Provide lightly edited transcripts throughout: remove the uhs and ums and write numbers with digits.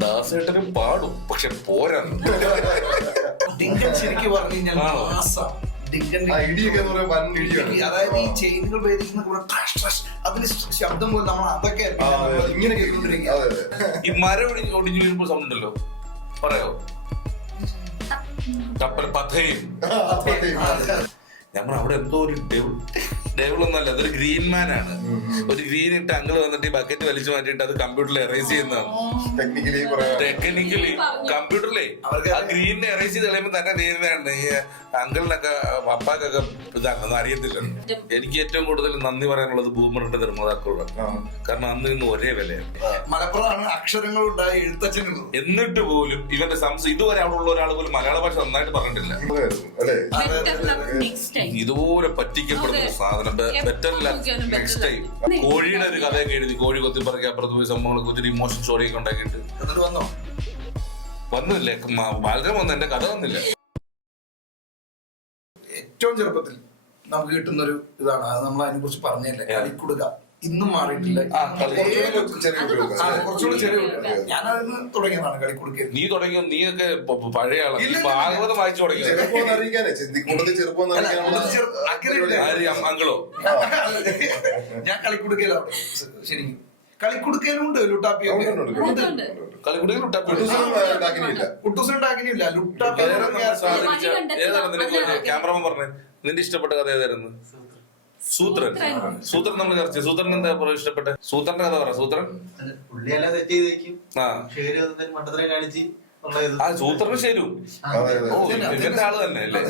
ദാസേട്ടനും പാടും, പക്ഷെ പോരാ. ഡിങ്കൻ ശരിക്കും പറഞ്ഞു കഴിഞ്ഞാൽ അതായത് ഈ ചെയിനുകൾ വേദിക്കുന്ന അതിന് ശബ്ദം പോലെ നമ്മൾ അതൊക്കെ ഇങ്ങനെ കേൾക്കൊണ്ടിരിക്കുക. ഈ മരം ഒടിഞ്ഞു വീഴുമ്പോൾ സൗണ്ട് ഉണ്ടല്ലോ, പറയോ? കപ്പൽ പഥയും. നമ്മൾ അവിടെ എന്തോ ഒരു ഡെവിളൊന്നല്ല, അതൊരു ഗ്രീൻ മാൻ ആണ്. ഒരു ഗ്രീൻ ഇട്ട് അങ്കിൾ വന്നിട്ട് ഈ ബക്കറ്റ് വലിച്ചു മാറ്റിയിട്ട് അത് കമ്പ്യൂട്ടറിൽ എറേസ് ചെയ്യുന്നതാണ്. ടെക്നിക്കലി കമ്പ്യൂട്ടറിലെ ആ ഗ്രീനിനെ എറേസ് ചെയ്ത് കളയുമ്പോൾ തന്നെ തീരുന്നതാണ്. ഈ അങ്കിളിനൊക്കെ പപ്പാക്കൊക്കെ ഇതാണെന്ന് അറിയത്തില്ല. എനിക്ക് ഏറ്റവും കൂടുതൽ നന്ദി പറയാനുള്ളത് ബൂമറിന്റെ നിർമ്മാതാക്കളോട്. കാരണം അന്ന് ഇന്ന് ഒരേ വിലയാണ്. മലപ്പുറമാണ് അക്ഷരങ്ങളുണ്ടായ എഴുത്തച്ഛനുള്ളത്. എന്നിട്ട് പോലും ഇവന്റെ ഇതുവരെ അവിടെ ഉള്ള ഒരാൾ പോലും മലയാള ഭാഷ നന്നായിട്ട് പറഞ്ഞിട്ടില്ല. ഇതുപോലെ പറ്റിക്കപ്പെടുന്ന സാധനം. Better next time. കോഴിയുടെ ഒരു കഥയൊക്കെ എഴുതി, കോഴി കൊത്തി പറക്കി അപ്പുറത്ത് പോയി സംഭവങ്ങളൊക്കെ ഒത്തിരി ഇമോഷൻ സ്റ്റോറിയൊക്കെ ഉണ്ടാക്കിയിട്ട് വന്നില്ലേ? ബാലരം വന്നു, എന്റെ കഥ വന്നില്ല. ഏറ്റവും ചെറുപ്പത്തിൽ നമുക്ക് കിട്ടുന്നൊരു ഇതാണ്, അത് നമ്മൾ അതിനെ കുറിച്ച് പറഞ്ഞല്ലേ, കളിക്കുടുക. ഇന്നും മാറിയിട്ടില്ല. കുറച്ചുകൂടി ചെറിയ ഞാനതിന് തുടങ്ങിയതാണ് കളിക്കുടുക്ക. നീ തുടങ്ങിയ നീയൊക്കെ പഴയ ആളാണ്. ഭാഗവതം വായിച്ചു തുടങ്ങി. അങ്കളോ? ഞാൻ കളിക്കുടുക്കയിലാണ് ശരിക്കും. കളിക്കുടുക്കയിലും ഉണ്ട് ലുട്ടാപ്പിയൊക്കെ. കളിക്കുടുക്കയിൽ ഉണ്ടാക്കിയില്ല. ലുട്ടാപ്പി ക്യാമറമാൻ പറഞ്ഞേ, നിന്റെ ഇഷ്ടപ്പെട്ട കഥ ഏതായിരുന്നു? സൂത്രൻ. സൂത്രൻ നമ്മൾ ചർച്ച ചെയ്യും. സൂത്രൻ എന്താ ഇഷ്ടപ്പെട്ട? സൂത്രന്റെ കഥ പറ. സൂത്രൻ സൂത്രന് ശരി. ഇവന്റെ ആള് തന്നെ അല്ലേ?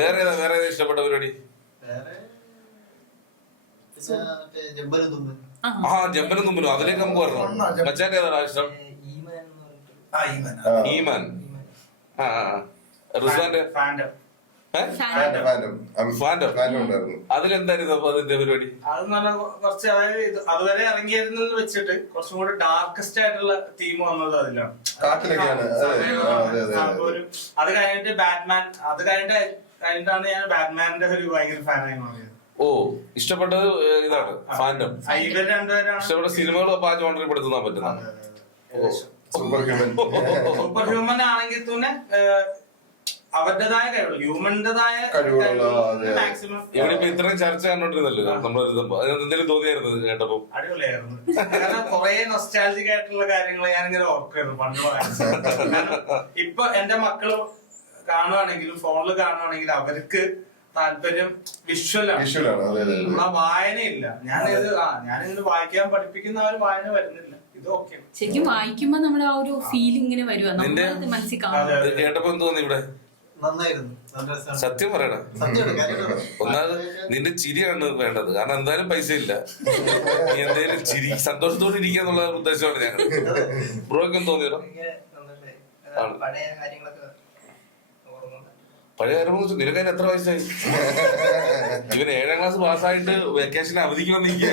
വേറെ വേറെ ഇഷ്ടപ്പെട്ട പരിപാടി? ജമ്പനും തുമ്പനും. അതിലേക്ക് നമുക്ക് പറഞ്ഞു. മച്ചാന്റെ ഏതാണ് ഇഷ്ടം? ഈമാൻ. റിസ്വാന്റെ അതിലെന്തായിരുന്നു അതിന്റെ പരിപാടി? അത് നല്ല കുറച്ച്, അതായത് അതുവരെ ഇറങ്ങിയിരുന്നത് വെച്ചിട്ട് കുറച്ചും കൂടി ഡാർക്കസ്റ്റ് ആയിട്ടുള്ള തീം വന്നത് അതിലാണ്. അത് കഴിഞ്ഞിട്ട് ബാറ്റ്മാൻ, അത് കഴിഞ്ഞിട്ടാണ് ഞാൻ ബാറ്റ്മാന്റെ ഒരു ഭയങ്കര ഫാനായി മാറിയത്. ഓ, ഇഷ്ടപ്പെട്ടത് ഇതാണ് ഫാൻഡം. ഇവർ രണ്ടുപേരാണ് ഇഷ്ടപ്പെട്ട സിനിമകളും അപ്പൊ ആ ജോണറിൽ പെടുത്താൻ പറ്റുന്ന. സൂപ്പർ ഹ്യൂമൻ ആണെങ്കിൽ തന്നെ അവരുടേതായ കഴിവുകൾ, ഹ്യൂമന്റേതായ മാക്സിമം. ഇവിടെ ഇപ്പൊ ഇത്രയും ചർച്ച കണ്ടോണ്ടിരുന്നല്ലോ നമ്മളെഴുതുമ്പോ, എന്തെങ്കിലും തോന്നിയായിരുന്നു കേട്ടപ്പോ? അടിപൊളിയായിരുന്നു. കാരണം കുറെ നൊസ്റ്റാൾജിക് ആയിട്ടുള്ള കാര്യങ്ങൾ ഞാനിങ്ങനെ ഓർക്കായിരുന്നു പണ്ട്. ഇപ്പൊ എന്റെ മക്കള് കാണുവാണെങ്കിലും ഫോണിൽ കാണുവാണെങ്കിലും അവർക്ക് താല്പര്യം വിഷ്വലാണ്. ആ വായനയില്ല. ഞാനിത് വായിക്കാൻ പഠിപ്പിക്കുന്ന വായന വരുന്നില്ല. ഇത് ഓക്കെ. ശരിക്കും വായിക്കുമ്പോ നമ്മുടെ ആ ഒരു ഫീലിംഗ് ഇങ്ങനെ വരുവാ, നമ്മളത് മനസ്സിൽ കാണും. കേട്ടപ്പോ എന്ത് തോന്നി? ഇവിടെ സത്യം പറയണ. ഒന്നാമത് നിന്റെ ചിരിയാണ് വേണ്ടത്. കാരണം എന്തായാലും പൈസ ഇല്ല. നീ എന്തായാലും ചിരി, സന്തോഷത്തോടെ ഇരിക്കുക എന്നുള്ള ഉദ്ദേശമാണ് ഞങ്ങൾ. ബ്രോയ്ക്കും തോന്നിയോ? പഴയ കാര്യം നിനക്ക് എത്ര വയസ്സായി? ഇവൻ 7ാം ക്ലാസ് പാസ്സായിട്ട് വെക്കേഷൻ അവധിക്ക് വന്നിരിക്കുക.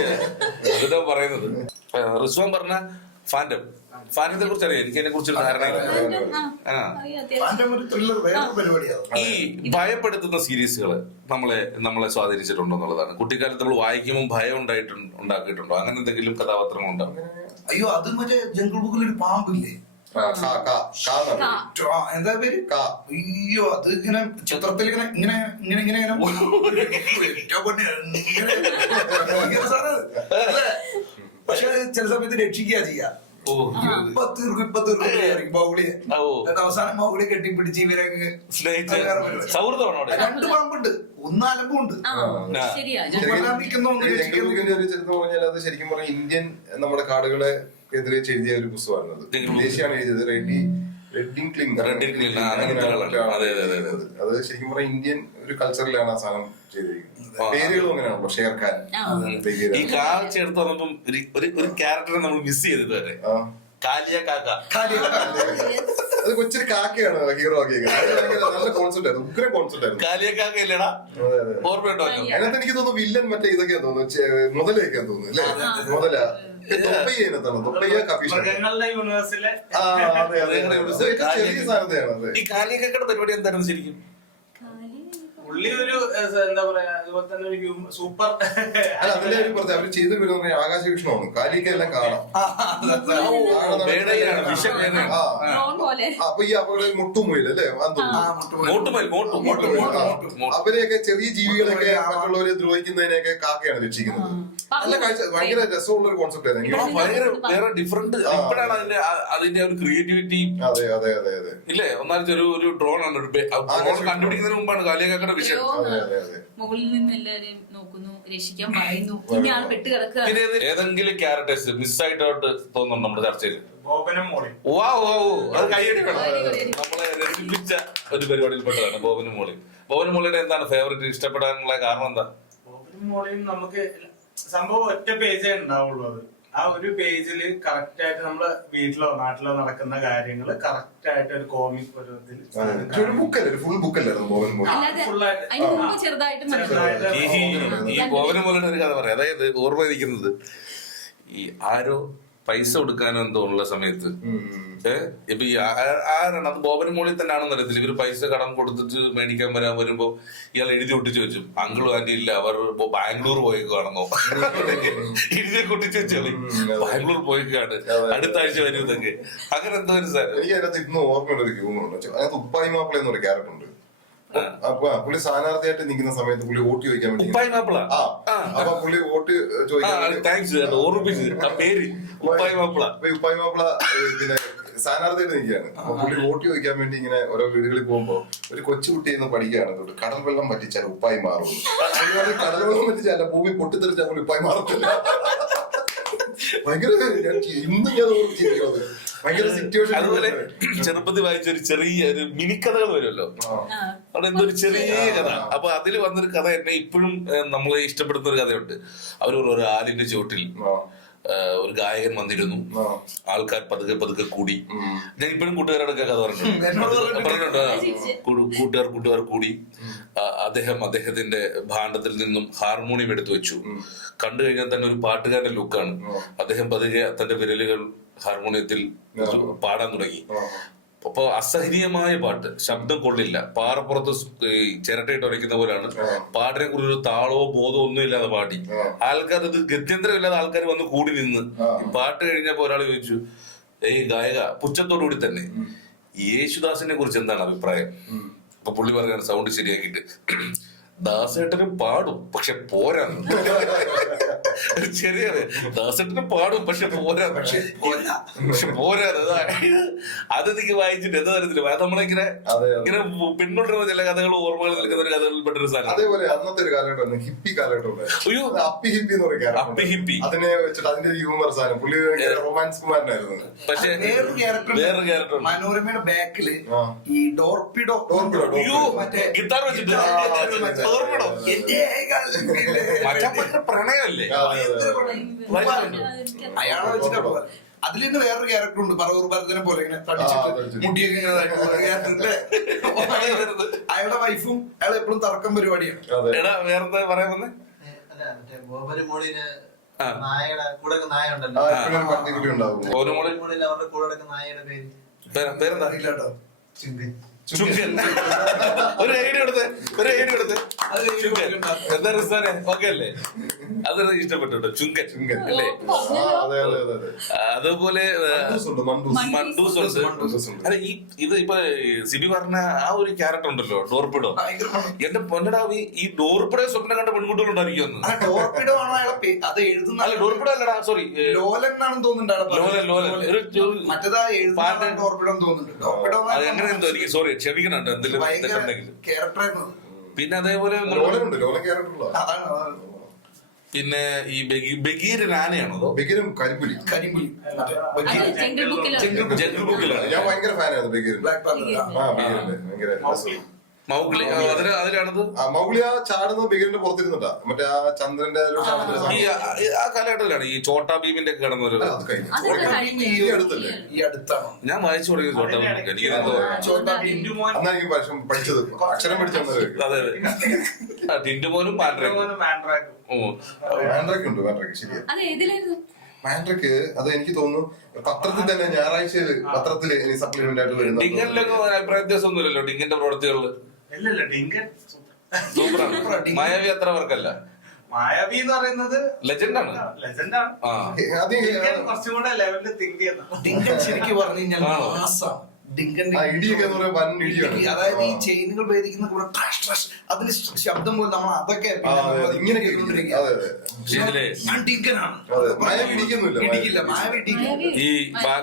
അതിനാ പറയുന്നത്. റിസ്വാൻ പറഞ്ഞ ഫാൻഡം, ഫാൻഡത്തെ കുറിച്ച് അറിയാം. എനിക്ക് അതിനെ കുറിച്ചൊരു ധാരണയില്ല. ഈ ഭയപ്പെടുത്തുന്ന സീരീസുകള് നമ്മളെ സ്വാധീനിച്ചിട്ടുണ്ടോ എന്നുള്ളതാണ്. കുട്ടിക്കാലത്ത് നമ്മൾ വായിക്കുമ്പോൾ ഭയം ഉണ്ടാക്കിയിട്ടുണ്ടോ? അങ്ങനെ എന്തെങ്കിലും കഥാപാത്രങ്ങൾ ഉണ്ടോ? അയ്യോ, അത് മറ്റേ ജംഗിൾ ബുക്കിൽ ഒരു പാമ്പില്ലേ, എന്താ പേര്? അയ്യോ, അത് ഇങ്ങനെ ചിത്രത്തിൽ ഇങ്ങനെ പക്ഷെ ചില സമയത്ത് രക്ഷിക്കുക ചെയ്യാ. അവസാനം മൗളി കെട്ടിപ്പിടിച്ച് ഇവരൊക്കെ രണ്ട് പാമ്പുണ്ട്, ഒന്ന് അലമ്പുണ്ട്. ശരിക്കും പറഞ്ഞാൽ ഇന്ത്യൻ നമ്മുടെ കാടുകളെ എതിരെ എഴുതിയ ഒരു പുസ്തകമാണ്. അത് വിദേശിയാണ് എഴുതിയത്. അത് ശരിക്കും പറഞ്ഞാൽ ഇന്ത്യൻ ഒരു കൾച്ചറിലാണ് ആ സാധനം ചെയ്തിരിക്കുന്നത്. പേരുകളും അങ്ങനെയാണല്ലോ, ഷേർഖാൻ. ഈ കാൽ ചേർത്ത് വന്നപ്പം ഒരു ക്യാരക്ടറെ നമ്മൾ മിസ് ചെയ്തത് വരെ. കാലിയ കാക്ക. അത് കൊച്ചൊരു കാക്കയാണ് ഹീറോ ആക്കിയത്. നല്ല കോൺസെപ്റ്റ് ആയിരുന്നു, ഉഗ്ര കോൺസെപ്റ്റ് ആയിരുന്നു. കാലിയ കാക്ക ഇല്ലടാ? ഓർമ്മയുണ്ടോ? അതിനകത്ത് എനിക്ക് തോന്നുന്നു വില്ലൻ മറ്റേ ഇതൊക്കെയാ തോന്നുന്നു, മുതലൊക്കെയാന്ന് തോന്നുന്നു അല്ലേ? മുതല മൃഗങ്ങളുടെ യൂണിവേഴ്സിലെ ചെറിയ സാധനത്തെയാണ്. ഈ കാലിയ കാക്കയുടെ പരിപാടി എന്തായിരുന്നു ശരിക്കും? പുള്ളി ഒരു എന്താ പറയാ അതുപോലെ തന്നെ ഒരു സൂപ്പർ അല്ല അതിന്റെ ഒരു പ്രത്യേകത അവര് ചെയ്തു വരുന്ന ആകാശവീക്ഷണമാണ് കാലിക്കെല്ലാം കാണാം. അപ്പൊ ഈ അവിടെ മുട്ടുമുയിൽ അല്ലേ അവരെയൊക്കെ ചെറിയ ജീവികളൊക്കെ മറ്റുള്ളവരെ ദ്രോഹിക്കുന്നതിനെയൊക്കെ കാക്കയാണ് രക്ഷിക്കുന്നത്. നല്ല കാഴ്ച, ഭയങ്കര രസമുള്ള ഒരു കോൺസെപ്റ്റ് ആയിരുന്നു. വേറെ ഡിഫറെന്റ് ഇപ്പോഴാണ് അതിന്റെ ഒരു ക്രിയേറ്റിവിറ്റി. അതെ അതെ അതെ അതെ ഇല്ലേ? ഒന്നാമത്തെ ഒരു ഡ്രോൺ ആണ്, ഡ്രോൺ കണ്ടുപിടിക്കുന്നതിന് മുമ്പാണ് കാലിയാക്കാക്കയുടെ വിഷയം. മുകളിൽ നിന്ന് എല്ലാരെയും നോക്കുന്നു, രക്ഷിക്കാൻ പറയുന്നു, ഇനി ആൾ പെട്ട് കിടക്കുക. പിന്നെ ഏതെങ്കിലും ക്യാരക്ടേഴ്സ് മിസ്സായിട്ടോട്ട് തോന്നുന്നുണ്ട് നമ്മുടെ ചർച്ചയിൽ? അത് കൈയടിക്കണം. നമ്മളെ രസിപ്പിച്ച ഒരു പരിപാടിയിൽപ്പെട്ടതാണ് ബോബനും മോളിയും. ബോബനും മോളിയുടെ എന്താണ് ഫേവറേറ്റ്, ഇഷ്ടപ്പെടാനുള്ള കാരണം എന്താ? ബോബനും മോളിയും നമുക്ക് സംഭവം ഒറ്റ പേജേ ഉണ്ടാവുള്ളൂ. അത് ആ ഒരു പേജിൽ കറക്റ്റ് ആയിട്ട് നമ്മള് വീട്ടിലോ നാട്ടിലോ നടക്കുന്ന കാര്യങ്ങള് കറക്റ്റ് ആയിട്ട് ഒരു കോമിക് ഫുൾ ബുക്കല്ലായിരുന്നു ബോബൻ മോളി. ഈ ബോബനും മോളിയുടെ ഒരു കഥ പറയാം. അതായത് ഓർമ്മ ഇരിക്കുന്നത്, ഈ ആരോ പൈസ കൊടുക്കാനോ എന്തോ ഉള്ള സമയത്ത് ഇപ്പൊ ഈ ആരാണ് അത് ബോബനും മോളിൽ തന്നെ ആണെന്ന് അറിയത്തില്ല. ഇവര് പൈസ കടം കൊടുത്തിട്ട് മേടിക്കാൻ വരുമ്പോ ഇയാൾ എഴുതി ഒട്ടിച്ചു വെച്ചു, അങ്കിളും ആന്റി ഇല്ല, അവർ ബാംഗ്ലൂർ പോയേക്കാണെന്നോ എഴുതി ഒട്ടിച്ചു വെച്ചോളി, ബാംഗ്ലൂർ പോയേക്കാണ്, അടുത്ത ആഴ്ച വരും ഇതൊക്കെ. അങ്ങനെ എന്തോ ഒരു സാർ എനിക്ക് അതിനകത്ത് ഇന്ന് ഓർമ്മയുള്ള ഒരു ഹ്യൂമറുണ്ട്. അതിനകത്ത് ഉപ്പായി മാപ്പിള എന്നൊരു ക്യാരക്ടർ ഉണ്ട്. അപ്പൊ പുള്ളി സ്ഥാനാർത്ഥിയായിട്ട് നിൽക്കുന്ന സമയത്ത് പുള്ളി വോട്ട് ചോദിക്കാൻ വേണ്ടി അപ്പൊ പുള്ളി വോട്ട് ചോദിക്കാൻ ഉപ്പായി മാപ്പിള പിന്നെ സ്ഥാനാർത്ഥിയായിട്ട് നിൽക്കുകയാണ്. അപ്പൊ പുള്ളി വോട്ട് ചോദിക്കാൻ വേണ്ടി ഇങ്ങനെ ഓരോ വീടുകളിൽ പോകുമ്പോ ഒരു കൊച്ചുകുട്ടി എന്ന് പഠിക്കുകയാണ്, കടൽ വെള്ളം പറ്റിച്ചാൽ ഉപ്പായി മാറും. കടൽ വെള്ളം പറ്റിച്ചാൽ ഭൂമി പൊട്ടിത്തെറിച്ചാൽ പുള്ളി ഉപ്പായി മാറത്തില്ല. ഭയങ്കര ഇന്നും ഞാൻ ഓർമ്മിച്ചിരിക്കുന്നത് ഭയങ്കര സിറ്റുവേഷൻ. അതുപോലെ ചെറുപ്പത്തിൽ വായിച്ച ഒരു ചെറിയ ഒരു മിനിക്കഥകൾ വരുമല്ലോ, അവിടെ എന്തോ ഒരു ചെറിയ കഥ. അപ്പൊ അതിൽ വന്നൊരു കഥ എന്നെ ഇപ്പോഴും നമ്മളെ ഇഷ്ടപ്പെടുന്ന ഒരു കഥയുണ്ട്. അവർ ഒരു ആലിന്റെ ചുവട്ടിൽ ഒരു ഗായകൻ വന്നിരുന്നു, ആൾക്കാർ പതുക്കെ പതുക്കെ കൂടി. ഞാൻ ഇപ്പോഴും കൂട്ടുകാരോടൊക്കെ കഥ പറഞ്ഞിട്ടുണ്ട്. കൂട്ടുകാർ കൂടി. അദ്ദേഹത്തിന്റെ ഭാണ്ഡത്തിൽ നിന്നും ഹാർമോണിയം എടുത്തു വെച്ചു. കണ്ടു കഴിഞ്ഞാൽ തന്നെ ഒരു പാട്ടുകാരന്റെ ലുക്കാണ്. അദ്ദേഹം പതുക്കെ തന്റെ വിരലുകൾ ഹാർമോണിയത്തിൽ പാടാൻ തുടങ്ങി. അപ്പൊ അസഹനീയമായ പാട്ട്, ശബ്ദം കൊള്ളില്ല, പാറപ്പുറത്ത് ചിരട്ടയിട്ട് ഉരയ്ക്കുന്ന പോലെയാണ്. പാട്ടിനെ കുറിച്ച് ഒരു താളോ ബോധമോ ഒന്നും ഇല്ലാതെ പാടി. ആൾക്കാർ ഇത് ഗത്യന്തരമില്ലാതെ ആൾക്കാർ വന്ന് കൂടി നിന്ന്. പാട്ട് കഴിഞ്ഞപ്പോ ഒരാൾ ചോദിച്ചു, ഗായക പുച്ഛത്തോടുകൂടി തന്നെ, യേശുദാസിനെ കുറിച്ച് എന്താണ് അഭിപ്രായം? അപ്പൊ പുള്ളി പറയാണ് സൗണ്ട് ശരിയാക്കിയിട്ട്, ദാസേട്ടനും പാടും പക്ഷെ പോരാ. ശരിയാണ്, ദാസേട്ടനും പാടും പക്ഷെ പോരാ. അതെനിക്ക് വായിച്ചിട്ട് എന്താ തരത്തില്ല, നമ്മളിങ്ങനെ ഇങ്ങനെ പിന്തുടരുന്ന ചില കഥകൾ ഓർമ്മകൾ നിൽക്കുന്ന ഒരു കഥകളിൽപ്പെട്ടൊരു സാധനം. അതേപോലെ അന്നത്തെ ഒരു കാലഘട്ടം ഹിപ്പി കാലഘട്ടം, അപ്പി ഹിപ്പി എന്ന് പറയുന്നത്. അപ്പി ഹിപ്പി അതിനെ വെച്ചിട്ട് അതിന്റെ ഹ്യൂമർ സാധനം, പുള്ളി റൊമാൻസ് കുമാരനായിരുന്നു. പക്ഷെ വേറൊരു ക്യാരക്ടർ മനോരമയുടെ ബാക്കില് ഈ ഡോർപിഡോ ഗിത്താർ വെച്ചിട്ട് പ്രണയമല്ലേ അയാളെ വെച്ചിട്ടാ. അതിൽ നിന്ന് വേറൊരു ക്യാരക്ടർ ഉണ്ട്, പറവൂർ ഭരതനെ പോലെ ഇങ്ങനെ തടിച്ചിട്ട് മുടിയൊക്കെ ഇങ്ങനെ അയാളുടെ വൈഫും അയാൾ എപ്പോഴും തർക്കം പരിപാടിയാണ്. വേറെന്താ പറയാൻ വന്നേ? നായയുടെ കൂടെ നായ ഉണ്ടല്ലോ, അവരുടെ കൂടെ നായയുടെ പേരെന്താ? ഒരു ഐഡിയ എടുത്ത് എന്താ റിസാനെ ഓക്കെ അല്ലേ? അത് ഇഷ്ടപ്പെട്ടോ? ചുങ്കൻ അല്ലേ? അതുപോലെ മണ്ടൂസ് ഉണ്ട്. അല്ല ഇത് ഇപ്പൊ സിബി പറഞ്ഞ ആ ഒരു ക്യാരക്ടർ ഉണ്ടല്ലോ, ഡോർപിഡോ. എന്റെ പൊന്നടാ, ഈ ഡോർപിഡോ സ്വപ്നം കണ്ട പെൺകുട്ടികളുണ്ടായിരിക്കും. അല്ല ഡോർപിഡോ അല്ലടാ, സോറി ലോലൻ എന്നാണെന്ന് തോന്നുന്നുണ്ട്. മറ്റേതാ അങ്ങനെ എന്തോ എനിക്ക് സോറി ക്ഷമിക്കണുണ്ട് എന്തെങ്കിലും തെറ്റുണ്ടെങ്കിൽ. പിന്നെ അതേപോലെ പിന്നെ ഈ ബഗീർ ആനയാണോ? ബഗീരും കരിമ്പുലി. ജംഗിൾ ബുക്കിലാണ് ഞാൻ ഭയങ്കര ഫാനായിരുന്നു ബഗീർ. ഭയങ്കര മൗഗ്ലി അതിലാണത്. മൗഗ്ലി ആ ചാടുന്നത് ബഗീറിന്റെ പുറത്തിരുന്നിട്ടാ, മറ്റേ ആ ചന്ദ്രന്റെ ആ കാലഘട്ടത്തിലാണ് ഈ ചോട്ടാ ഭീമിന്റെ ഒക്കെ കിടന്നൊരു. ഞാൻ വായിച്ചു തുടങ്ങി ചോട്ടാ ഭീം. എനിക്ക് അന്നാ എനിക്ക് പഠിച്ചത് അക്ഷരം പഠിച്ചത്. അതെ അതെ, ടിന്റുമോനും മാൻഡ്രാക്കും ഉണ്ട്. മാൻഡ്രാക്ക് ശരിയാ. മാൻഡ്രക്ക് അത് എനിക്ക് തോന്നുന്നു പത്രത്തിൽ തന്നെ ഞായറാഴ്ച പത്രത്തില് സപ്ലിമെന്റ് ആയിട്ട് വരുന്നത്. ഡിങ്കനിലൊക്കെ അഭിപ്രായ വ്യത്യാസമൊന്നുമില്ലല്ലോ ഡിങ്കന്റെ പ്രവൃത്തികളില്. സൂപ്പറാണ്. മായാവി അത്ര വർക്കല്ല. മായാവി എന്ന് പറയുന്നത് ലെജൻഡാണ്. ലെജൻഡാണ്. ആ കുറച്ചും കൂടെ ലെവലിൽ തിങ്ക് ചെയ്യുന്ന ഡിങ്കൻ ശരിക്കും പറഞ്ഞു കഴിഞ്ഞാൽ ആണോ? മാസാണ്. ഡിങ്കന്റെ ഇടിയൊക്കെ എന്ന് പറയുമ്പോൾ വൻ ഇടിയാണ്. അതായത് ഈ ചെയിനുകൾ ഭേദിക്കുന്ന കൂടെ ട്രഷ് ട്രഷ് അതിന്റെ ശബ്ദം പോലെ നമ്മൾ അതൊക്കെ ഇങ്ങനെ കേൾക്കൊണ്ടിരിക്കുക. അതെ അതെ ഇതിലെ ഞാൻ ഡിങ്കനാണ്. അതെ, മായാവി ഇടിക്കുന്നില്ല. ഇടിക്കില്ല, മായാവി ഇടിക്കില്ല. ഈ